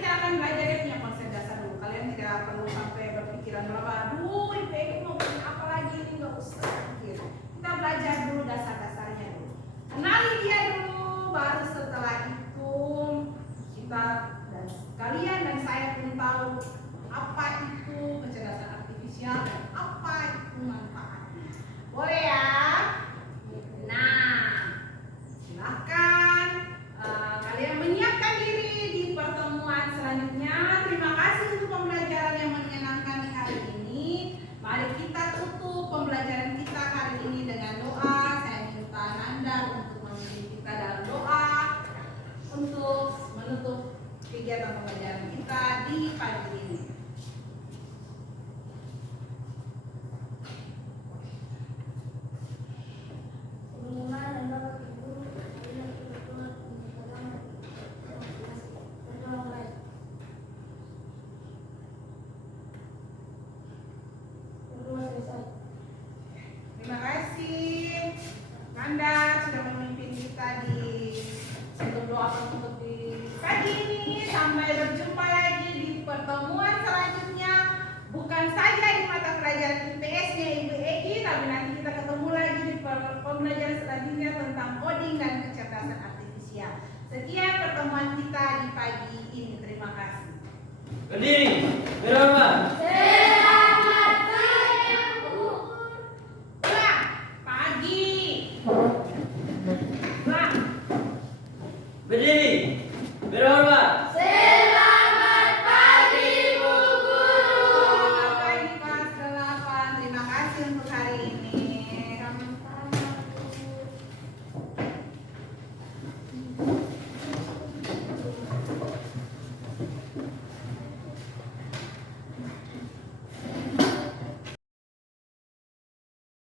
kita akan belajar yang punya konsep dasar dulu. Kalian tidak perlu sampai berpikiran berapa, aduh IPK mau bikin apa lagi ini, nggak usah pikir. Kita belajar dulu dasar-dasarnya dulu. Kenali dia dulu, baru setelah itu kita dan kalian dan saya pun tahu apa itu kecerdasan artifisial dan apa itu manfaatnya. Boleh ya? Nah, silahkan kalian menyiapkan diri di pertemuan selanjutnya. Terima kasih untuk pembelajaran yang menyenangkan di hari ini. Mari kita tutup pembelajaran kita hari ini dengan doa. Saya minta Nanda untuk memimpin kita dalam doa untuk menutup kegiatan pembelajaran kita di pagi ini. Sebelumnya dan Bapak Ibu, marilah kita berdoa untuk pertama berdoa baik. Berdoa selesai. Terima kasih Nanda sudah memimpin kita di untuk doa penutup di pagi ini. Sampai berjumpa lagi di pertemuan selanjutnya, bukan saja di mata pelajaran IPS-nya Ibu Egi, tapi nanti kita ketemu lagi di pembelajaran selanjutnya tentang coding dan kecerdasan artifisial. Sekian pertemuan kita di pagi ini. Terima kasih. Berdiri.